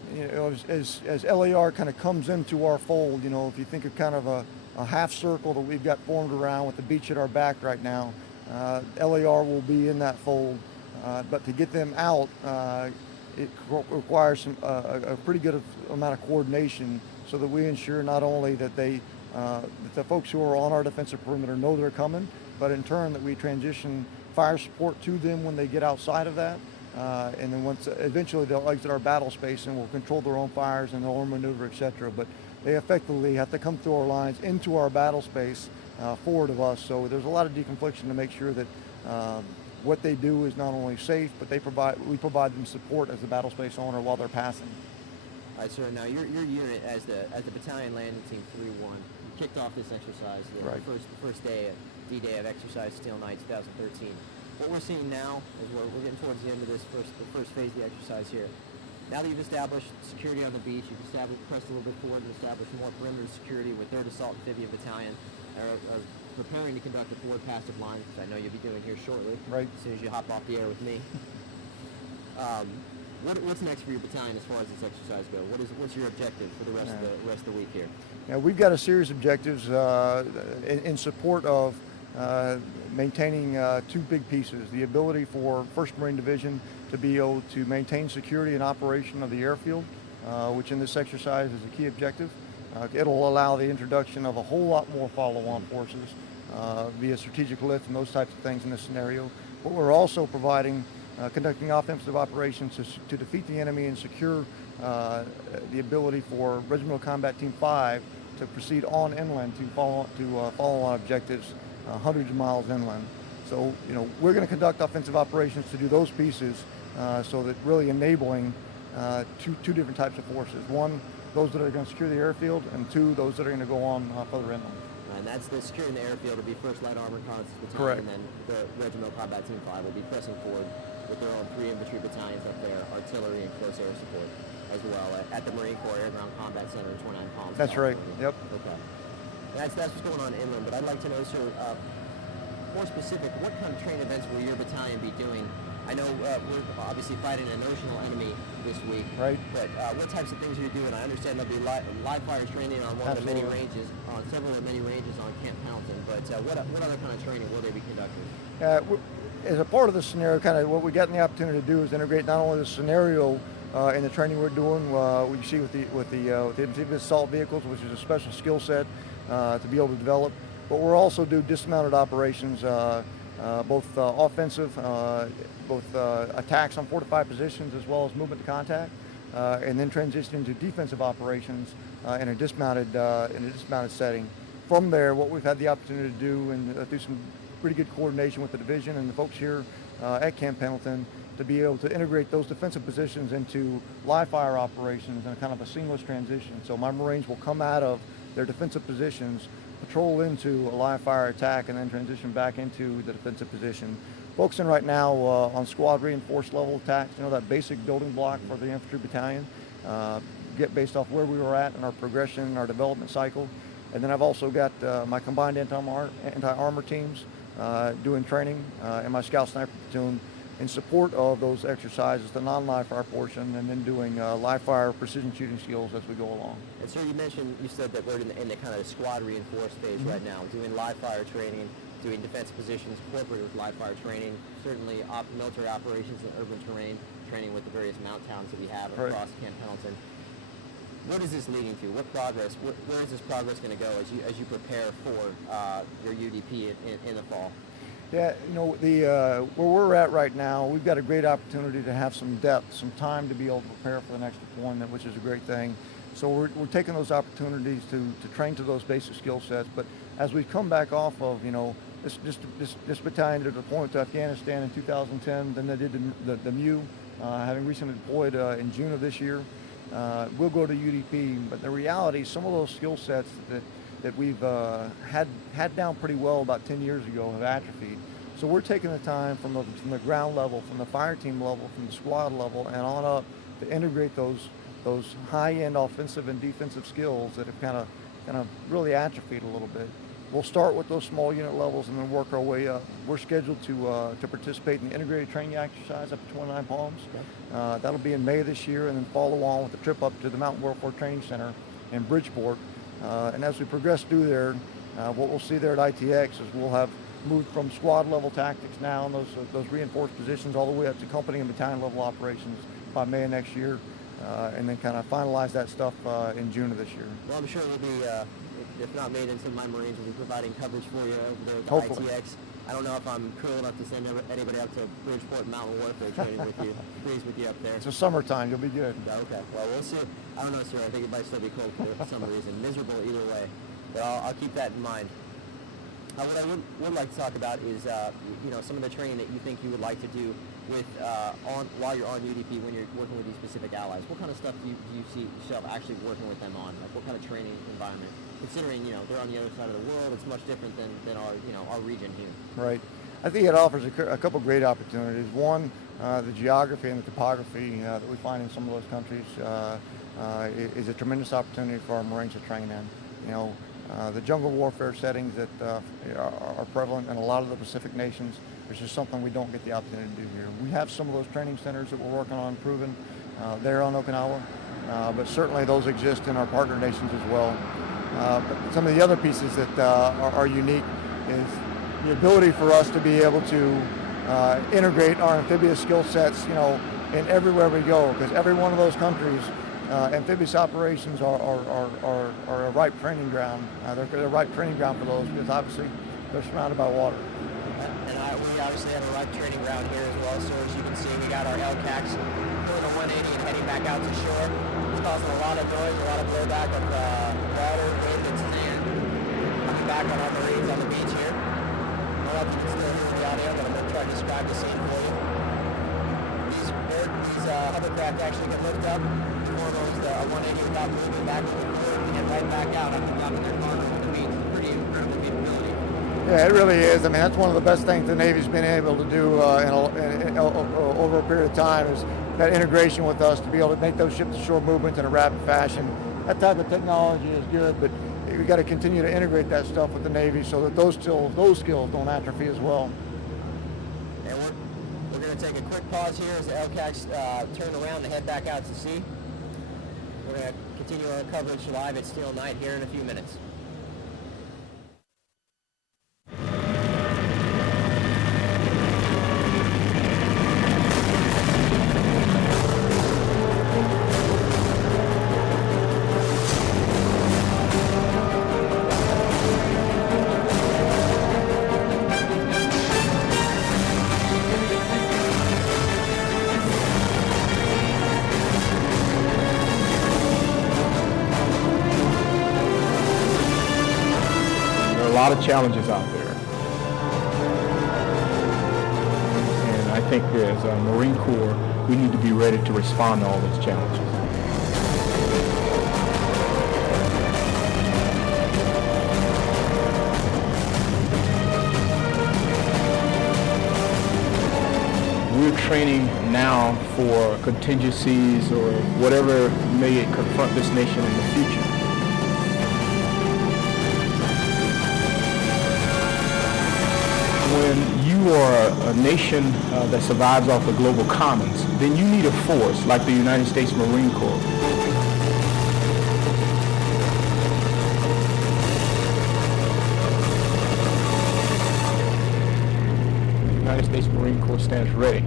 As LAR kind of comes into our fold, if you think of kind of a half circle that we've got formed around with the beach at our back right now, LAR will be in that fold. But to get them out, it requires a pretty good amount of coordination so that we ensure not only that that the folks who are on our defensive perimeter know they're coming, but in turn that we transition fire support to them when they get outside of that. And then eventually they'll exit our battle space and we'll control their own fires and their own maneuver, etc. But they effectively have to come through our lines into our battle space forward of us. So there's a lot of deconfliction to make sure that what they do is not only safe, but we provide them support as the battle space owner while they're passing. All right, sir. Now, your unit as the battalion landing team 3-1, you kicked off this exercise the first day, D-Day of Exercise Steel Night 2013. What we're seeing now is we're getting towards the end of the first phase of the exercise here. Now that you've established security on the beach, you've pressed a little bit forward and established more perimeter security with 3rd Assault Amphibian Battalion, are preparing to conduct a forward passive line, which I know you'll be doing here shortly, right, as soon as you hop off the air with me. What's next for your battalion as far as this exercise goes? What's your objective for the rest of the week here? Yeah, we've got a series of objectives in support of maintaining 2 big pieces: the ability for 1st Marine Division to be able to maintain security and operation of the airfield, which in this exercise is a key objective. It'll allow the introduction of a whole lot more follow-on forces via strategic lift and those types of things in this scenario. But we're also providing conducting offensive operations to defeat the enemy and secure the ability for Regimental Combat Team 5 to proceed on inland to follow on objectives hundreds of miles inland. So, we're going to conduct offensive operations to do those pieces, so that really enabling two different types of forces. One, those that are going to secure the airfield, and two, those that are going to go on further inland. And that's the securing the airfield will be 1st Light Armored Reconnaissance Battalion. Correct. And then the Regimental Combat Team 5 will be pressing forward with their own 3 infantry battalions up there, artillery and close air support as well at the Marine Corps Air Ground Combat Center in 29 Palms. That's California. right. Yep. Okay. That's what's going on inland, but I'd like to know, sir, more specific, what kind of training events will your battalion be doing? I know we're obviously fighting a notional enemy this week, right? But what types of things are you doing? I understand there'll be live fire training on one of the many ranges, on several of the many ranges on Camp Pendleton. But what other kind of training will they be conducting? As a part of the scenario, kind of what we got the opportunity to do is integrate not only the scenario in the training we're doing, we see with the amphibious assault vehicles, which is a special skill set to be able to develop, but we'll also do dismounted operations, both offensive, both attacks on fortified positions as well as movement to contact, and then transitioning to defensive operations in a dismounted setting. From there, what we've had the opportunity to do and do some pretty good coordination with the division and the folks here at Camp Pendleton to be able to integrate those defensive positions into live fire operations in a kind of a seamless transition. So my Marines will come out of their defensive positions, patrol into a live fire attack, and then transition back into the defensive position. Focusing right now on squad reinforced level attacks, that basic building block for the infantry battalion, get based off where we were at in our progression, our development cycle. And then I've also got my combined anti-armor teams doing training in my scout sniper platoon in support of those exercises, the non-live fire portion, and then doing live fire precision shooting skills as we go along. And sir, you said that we're in the kind of squad reinforced phase right now, doing live fire training, doing defense positions, corporate with live fire training, certainly military operations in urban terrain, training with the various mount towns that we have across Camp Pendleton. What is this leading to? What progress? Where is this progress going to go as you prepare for your UDP in the fall? Yeah, where we're at right now, we've got a great opportunity to have some depth, some time to be able to prepare for the next deployment, which is a great thing. So we're taking those opportunities to train to those basic skill sets. But as we come back off of, this battalion did a deployment to Afghanistan in 2010, then they did the MU, having recently deployed in June of this year. We'll go to UDP, but the reality, some of those skill sets that we've had down pretty well about 10 years ago have atrophied. So we're taking the time from the ground level, from the fire team level, from the squad level, and on up to integrate those high-end offensive and defensive skills that have kind of really atrophied a little bit. We'll start with those small unit levels and then work our way up. We're scheduled to participate in the integrated training exercise up to 29 Palms. That'll be in May of this year, and then follow on with the trip up to the Mountain Warfare Training Center in Bridgeport. And as we progress through there, what we'll see there at ITX is we'll have moved from squad level tactics now in those reinforced positions all the way up to company and battalion level operations by May of next year, and then kind of finalize that stuff in June of this year. Well, I'm sure we'll be, if not made into my Marines, will be providing coverage for you over there at the Hopefully. ITX. I don't know if I'm cool enough to send anybody up to Bridgeport Mountain Warfare training with you. Please with you up there. It's a summertime, you'll be good. Okay, well, we'll see. I don't know, sir. I think it might still be cold for some reason. Miserable either way. But I'll keep that in mind. What I would like to talk about is, some of the training that you think you would like to do with while you're on UDP when you're working with these specific allies. What kind of stuff do you see yourself actually working with them on? Like what kind of training environment? Considering they're on the other side of the world, it's much different than our region here. Right. I think it offers a couple great opportunities. One, the geography and the topography that we find in some of those countries is a tremendous opportunity for our Marines to train in. The jungle warfare settings that are prevalent in a lot of the Pacific nations, which is something we don't get the opportunity to do here. We have some of those training centers that we're working on improving there on Okinawa, but certainly those exist in our partner nations as well. But some of the other pieces that are unique is the ability for us to be able to integrate our amphibious skill sets, in everywhere we go, because every one of those countries, amphibious operations are a ripe training ground. They're a ripe training ground for those because obviously they're surrounded by water. And we obviously have a ripe training ground here as well, sir. As you can see, we got our LCACs pulling a 180 and heading back out to shore. It's causing a lot of noise, a lot of blowback of water, wind, and sand. Coming back on our Marines on the beach here. I don't know if you can still hear the audio, but I'm going to try to describe the scene for you. These hovercraft actually can lift up, perform almost a 180 without moving back to the floor, and get right back out after dropping their cargo on the beach. It's pretty incredible capability. Yeah, it really is. I mean, that's one of the best things the Navy's been able to do over a period of time is that integration with us to be able to make those ship-to-shore movements in a rapid fashion. That type of technology is good, but we got to continue to integrate that stuff with the Navy so that those skills don't atrophy as well. And we're going to take a quick pause here as the LCACs turn around and head back out to sea. We're going to continue our coverage live at Steel Night here in a few minutes. A lot of challenges out there, and I think as a Marine Corps we need to be ready to respond to all those challenges. We're training now for contingencies or whatever may confront this nation in the future. When you are a nation that survives off the global commons, then you need a force like the United States Marine Corps. The United States Marine Corps stands ready.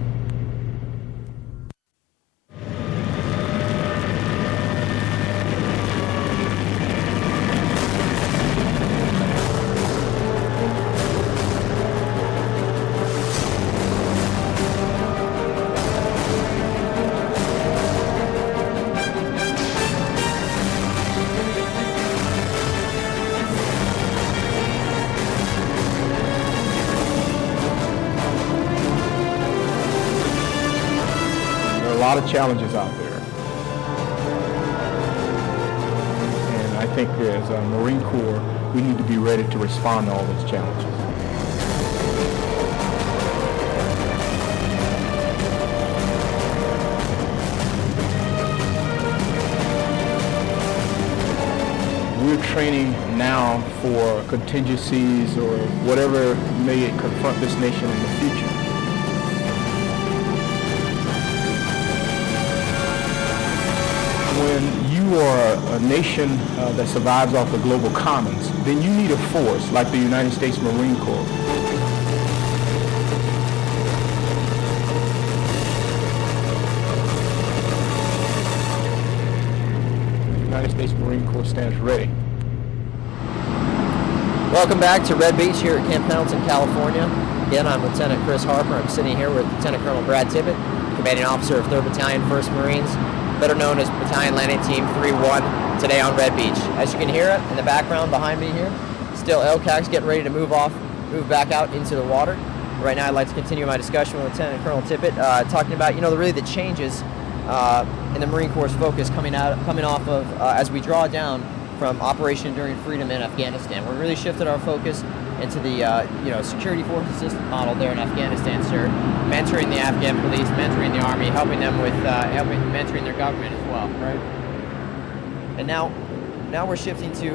A lot of challenges out there, and I think as a Marine Corps we need to be ready to respond to all those challenges. We're training now for contingencies or whatever may confront this nation in the future. When you are a nation that survives off the global commons, then you need a force like the United States Marine Corps. The United States Marine Corps stands ready. Welcome back to Red Beach here at Camp Pendleton, California. Again, I'm Lieutenant Chris Harper. I'm sitting here with Lieutenant Colonel Brad Tippett, Commanding Officer of 3rd Battalion, 1st Marines, better known as Battalion Landing Team 3-1, today on Red Beach. As you can hear it in the background behind me here, still LCACs getting ready to move back out into the water. Right now I'd like to continue my discussion with Lieutenant Colonel Tippett, talking about, really the changes in the Marine Corps' focus coming off of, as we draw down from Operation Enduring Freedom in Afghanistan. We're really shifted our focus into the security force assistant model there in Afghanistan, sir. Mentoring the Afghan police, mentoring the army, helping them with mentoring their government as well. Right. And now we're shifting to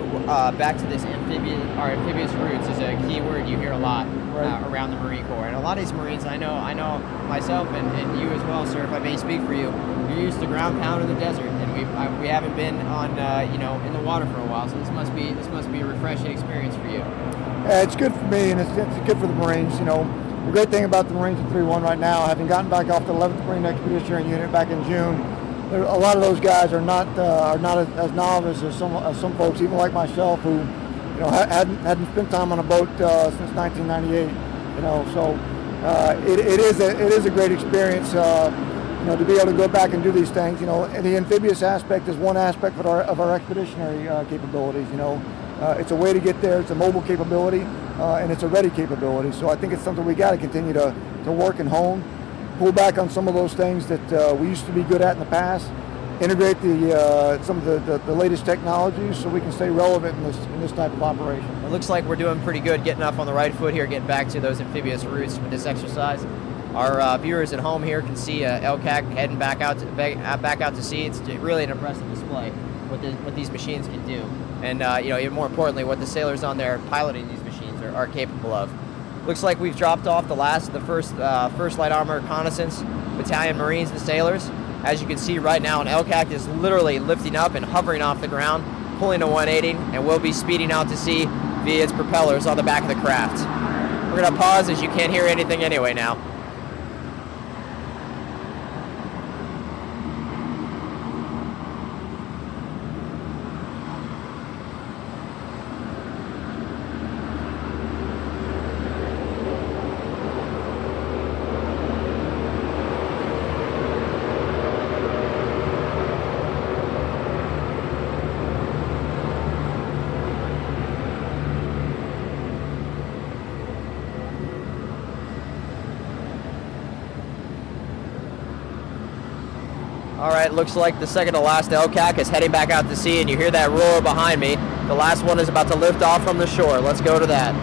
back to this amphibious roots is a key word you hear a lot around the Marine Corps. And a lot of these Marines, I know myself and you as well, sir, if I may speak for you, you're used to ground pound in the desert, and we haven't been on in the water for a while. So this must be a refreshing experience for you. Yeah, it's good for me, and it's good for the Marines. The great thing about the Marines at 3-1 right now, having gotten back off the 11th Marine Expeditionary Unit back in June, a lot of those guys are not as novice as some folks, even like myself, who hadn't spent time on a boat since 1998. So it is a great experience. To be able to go back and do these things. And the amphibious aspect is one aspect of our expeditionary capabilities. It's a way to get there. It's a mobile capability, and it's a ready capability. So I think it's something we got to continue to work and hone, pull back on some of those things that we used to be good at in the past, integrate some of the latest technologies so we can stay relevant in this type of operation. It looks like we're doing pretty good getting up on the right foot here, getting back to those amphibious routes with this exercise. Our viewers at home here can see LCAC heading back out to sea. It's really an impressive display what these machines can do, and even more importantly, what the sailors on there piloting these machines are capable of. Looks like we've dropped off the first Light Armored Reconnaissance Battalion Marines and sailors. As you can see right now, an LCAC is literally lifting up and hovering off the ground, pulling to 180, and will be speeding out to sea via its propellers on the back of the craft. We're going to pause as you can't hear anything anyway now. All right, looks like the second to last LCAC is heading back out to sea, and you hear that roar behind me. The last one is about to lift off from the shore. Let's go to that.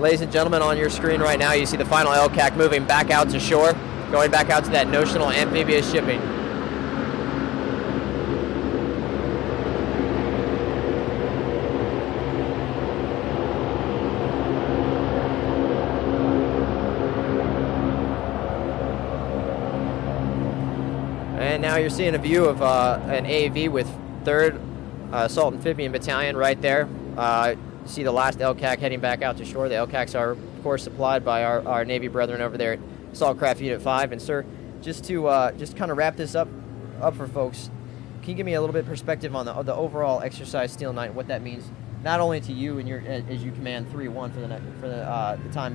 Ladies and gentlemen, on your screen right now, you see the final LCAC moving back out to shore, going back out to that notional amphibious shipping. And now you're seeing a view of an AAV with 3rd Assault Amphibian Battalion right there. You see the last LCAC heading back out to shore. The LCACs are, of course, supplied by our Navy brethren over there at Assault Craft Unit 5. And, sir, just to just kind of wrap this up for folks, can you give me a little bit of perspective on the overall exercise Steel Night and what that means, not only to you and as you command 3-1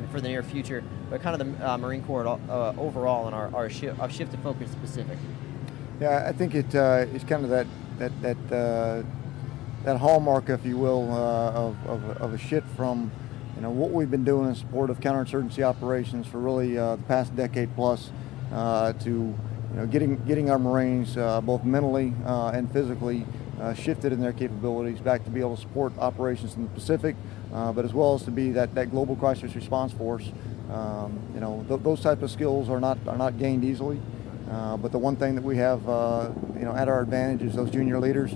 for the near future, but kind of the Marine Corps overall and our shift to focus specific? Yeah, I think it's kind of that hallmark, if you will, of a shift from what we've been doing in support of counterinsurgency operations for really the past decade plus to getting our Marines both mentally and physically shifted in their capabilities back to be able to support operations in the Pacific, but as well as to be that global crisis response force. Those type of skills are not gained easily. But the one thing that we have, at our advantage is those junior leaders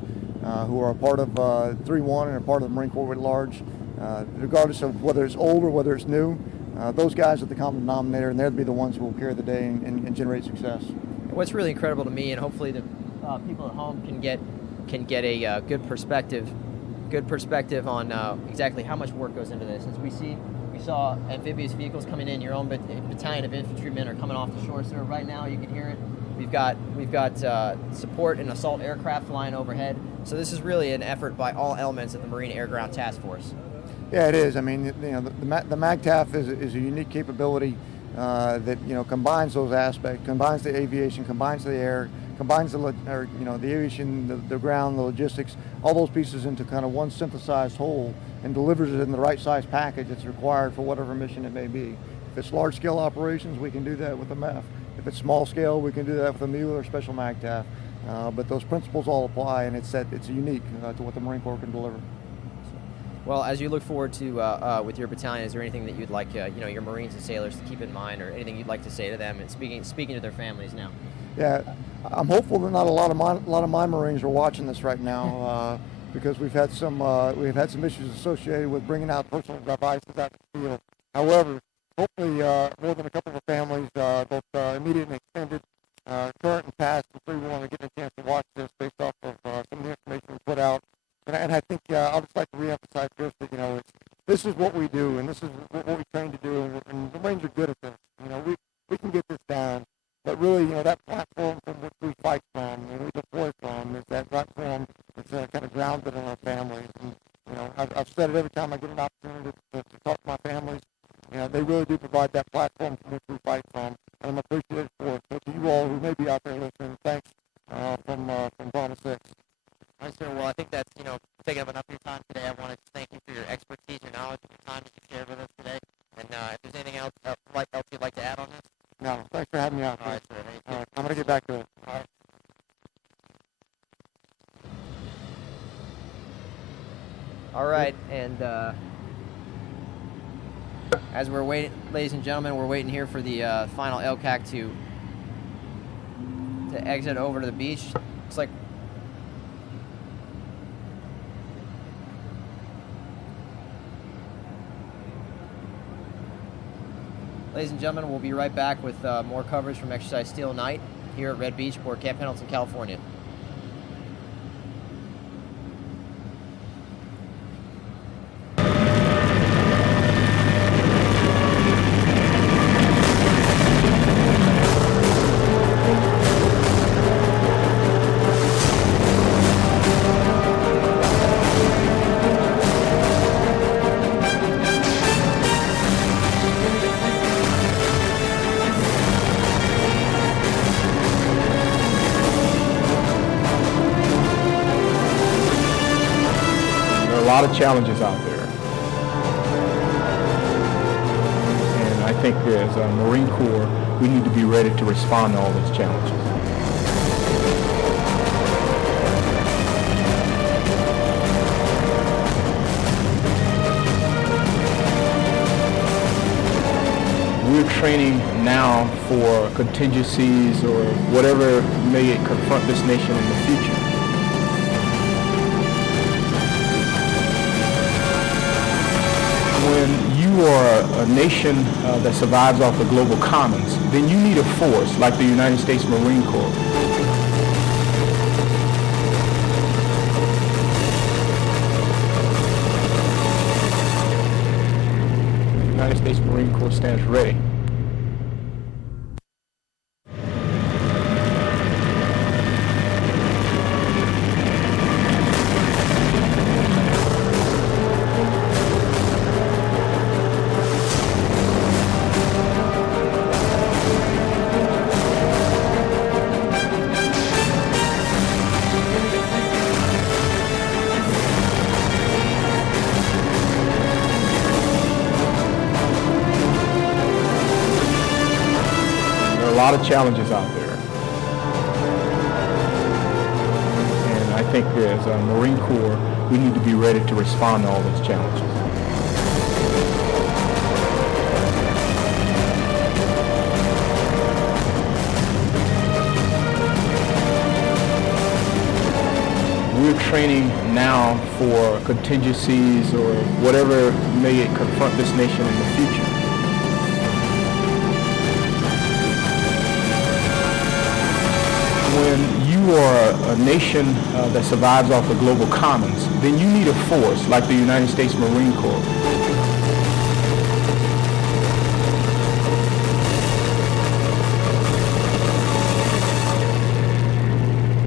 who are a part of 3-1 and a part of the Marine Corps at large, regardless of whether it's old or whether it's new. Those guys are the common denominator, and they'll be the ones who will carry the day and generate success. What's really incredible to me, and hopefully the people at home can get a good perspective on exactly how much work goes into this. As we saw amphibious vehicles coming in. Your own battalion of infantrymen are coming off the shore, sir. Right now, you can hear it. We've got support and assault aircraft flying overhead. So this is really an effort by all elements of the Marine Air Ground Task Force. Yeah, it is. I mean, the MAGTAF is a unique capability that combines those aspects, combines the aviation, combines the air, combines the aviation, the ground, the logistics, all those pieces into kind of one synthesized whole, and delivers it in the right size package that's required for whatever mission it may be. If it's large scale operations, we can do that with a MEF. If it's small scale, we can do that with a MULA or special MAGTAF. But those principles all apply, and it's unique to what the Marine Corps can deliver. Well, as you look forward to with your battalion, is there anything that you'd like your Marines and sailors to keep in mind, or anything you'd like to say to them, and speaking to their families now? Yeah, I'm hopeful that not a lot of my Marines are watching this right now, because we've had some issues associated with bringing out personal devices out the field. However, hopefully more than a couple of families, both immediate and extended, current and past, and 3-1 are getting a chance to watch this based off of some of the information we put out. And I think I'll just like to reemphasize first that this is what we do, and this is what we train to do, and the Marines are good at this. We can get this down, but really that platform kind of grounded in our families. And, you know, I've said it every time I get an opportunity to talk to my families. You know, they really do provide that platform from which we fight from, and I'm appreciative for it. So to you all who may be out there listening, thanks from Brahma 6. All right, sir. Well, I think that's, you know, taking up enough of your time today. I want to thank you for your expertise, your knowledge, and your time that you shared with us today. And if there's anything else you'd like to add on this? No, thanks for having me out. All right, sir. All right, I'm going to get back to it. All right. All right, and as we're waiting, ladies and gentlemen, we're waiting here for the final LCAC to exit over to the beach. Looks like ladies and gentlemen, we'll be right back with more coverage from Exercise Steel Night here at Red Beach aboard Camp Pendleton, California. A lot of challenges out there, and I think as a Marine Corps, we need to be ready to respond to all those challenges. We're training now for contingencies or whatever may confront this nation in the future. When you are a nation that survives off the global commons, then you need a force like the United States Marine Corps. The United States Marine Corps stands ready. A lot of challenges out there, and I think as a Marine Corps, we need to be ready to respond to all those challenges. We're training now for contingencies or whatever may confront this nation in the future. When you are a nation that survives off the global commons, then you need a force like the United States Marine Corps.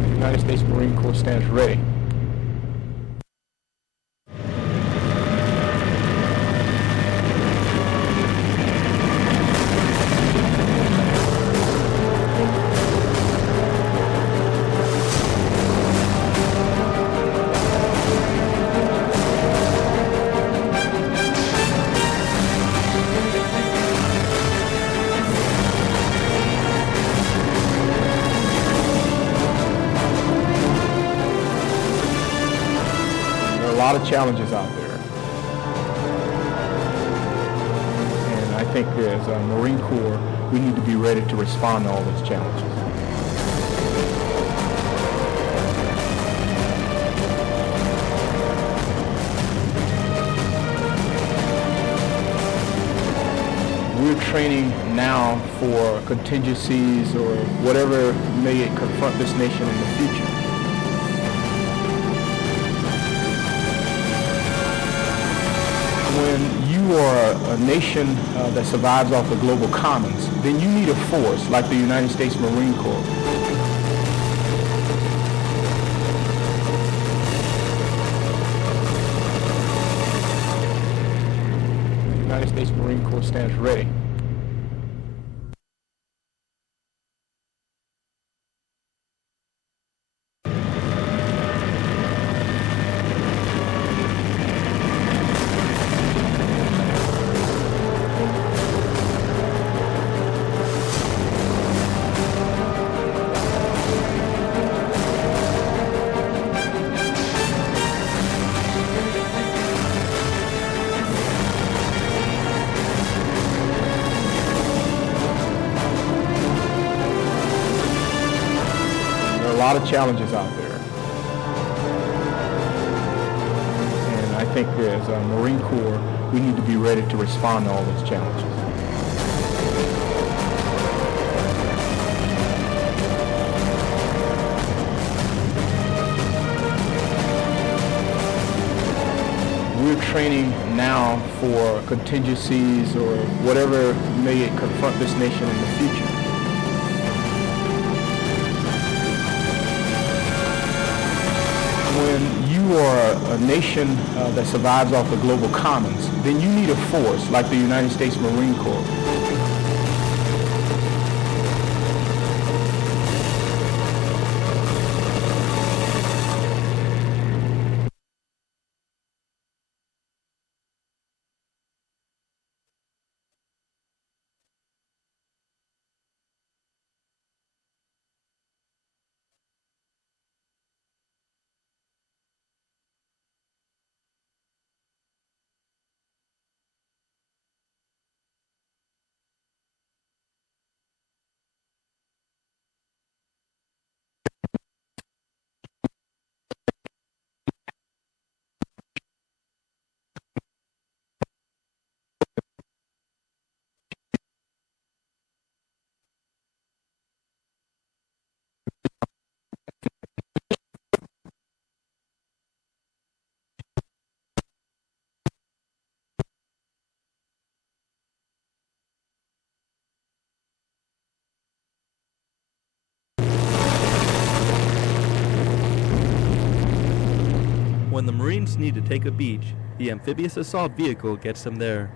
The United States Marine Corps stands ready. A lot of challenges out there, and I think as a Marine Corps, we need to be ready to respond to all those challenges. We're training now for contingencies or whatever may confront this nation in the future. When you are a nation that survives off the global commons, then you need a force like the United States Marine Corps. United States Marine Corps stands ready. A lot of challenges out there, and I think as a Marine Corps we need to be ready to respond to all those challenges. We're training now for contingencies or whatever may confront this nation in the future. When you are a nation that survives off the global commons, then you need a force like the United States Marine Corps. When the Marines need to take a beach, the amphibious assault vehicle gets them there.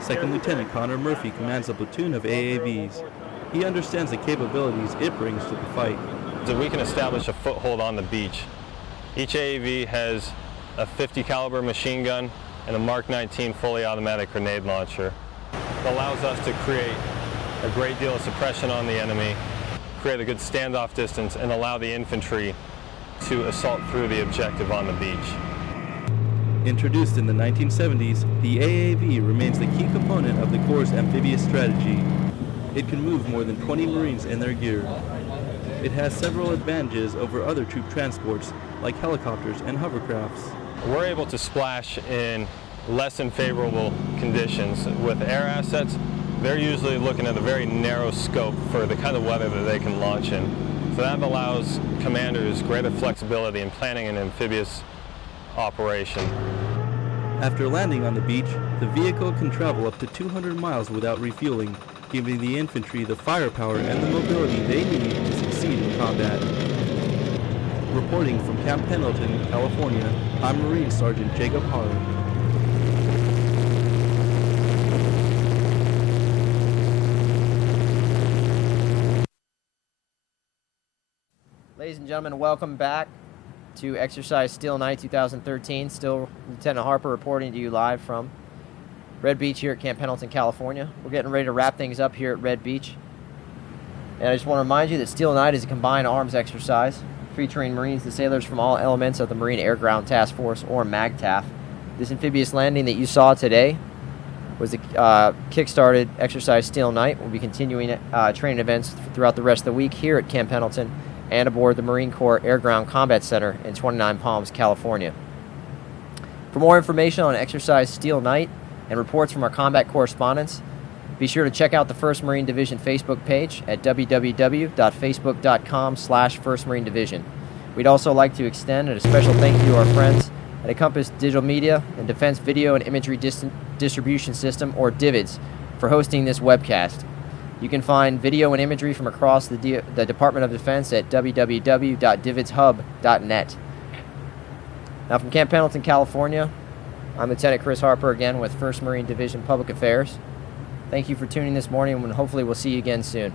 Second Lieutenant Connor Murphy commands a platoon of AAVs. He understands the capabilities it brings to the fight. So we can establish a foothold on the beach. Each AAV has a 50 caliber machine gun and a Mark 19 fully automatic grenade launcher. It allows us to create a great deal of suppression on the enemy, create a good standoff distance, and allow the infantry to assault through the objective on the beach. Introduced in the 1970s, the AAV remains the key component of the Corps' amphibious strategy. It can move more than 20 Marines in their gear. It has several advantages over other troop transports, like helicopters and hovercrafts. We're able to splash in less than favorable conditions. With air assets, they're usually looking at a very narrow scope for the kind of weather that they can launch in. So that allows commanders greater flexibility in planning an amphibious operation. After landing on the beach, the vehicle can travel up to 200 miles without refueling, giving the infantry the firepower and the mobility they need to succeed in combat. Reporting from Camp Pendleton, California, I'm Marine Sergeant Jacob Harlan. Ladies and gentlemen, welcome back to Exercise Steel Night 2013. Still Lieutenant Harper reporting to you live from Red Beach here at Camp Pendleton, California. We're getting ready to wrap things up here at Red Beach. And I just want to remind you that Steel Night is a combined arms exercise featuring Marines and sailors from all elements of the Marine Air Ground Task Force, or MAGTAF. This amphibious landing that you saw today was the kick-started Exercise Steel Night. We'll be continuing training events throughout the rest of the week here at Camp Pendleton and aboard the Marine Corps Air Ground Combat Center in 29 Palms, California. For more information on Exercise Steel Night and reports from our combat correspondents, be sure to check out the 1st Marine Division Facebook page at www.facebook.com/1st Marine Division. We'd also like to extend a special thank you to our friends at Encompass Digital Media and Defense Video and Imagery Distribution System, or DIVIDS, for hosting this webcast. You can find video and imagery from across the Department of Defense at www.dividshub.net. Now from Camp Pendleton, California, I'm Lieutenant Chris Harper again with 1st Marine Division Public Affairs. Thank you for tuning this morning, and hopefully we'll see you again soon.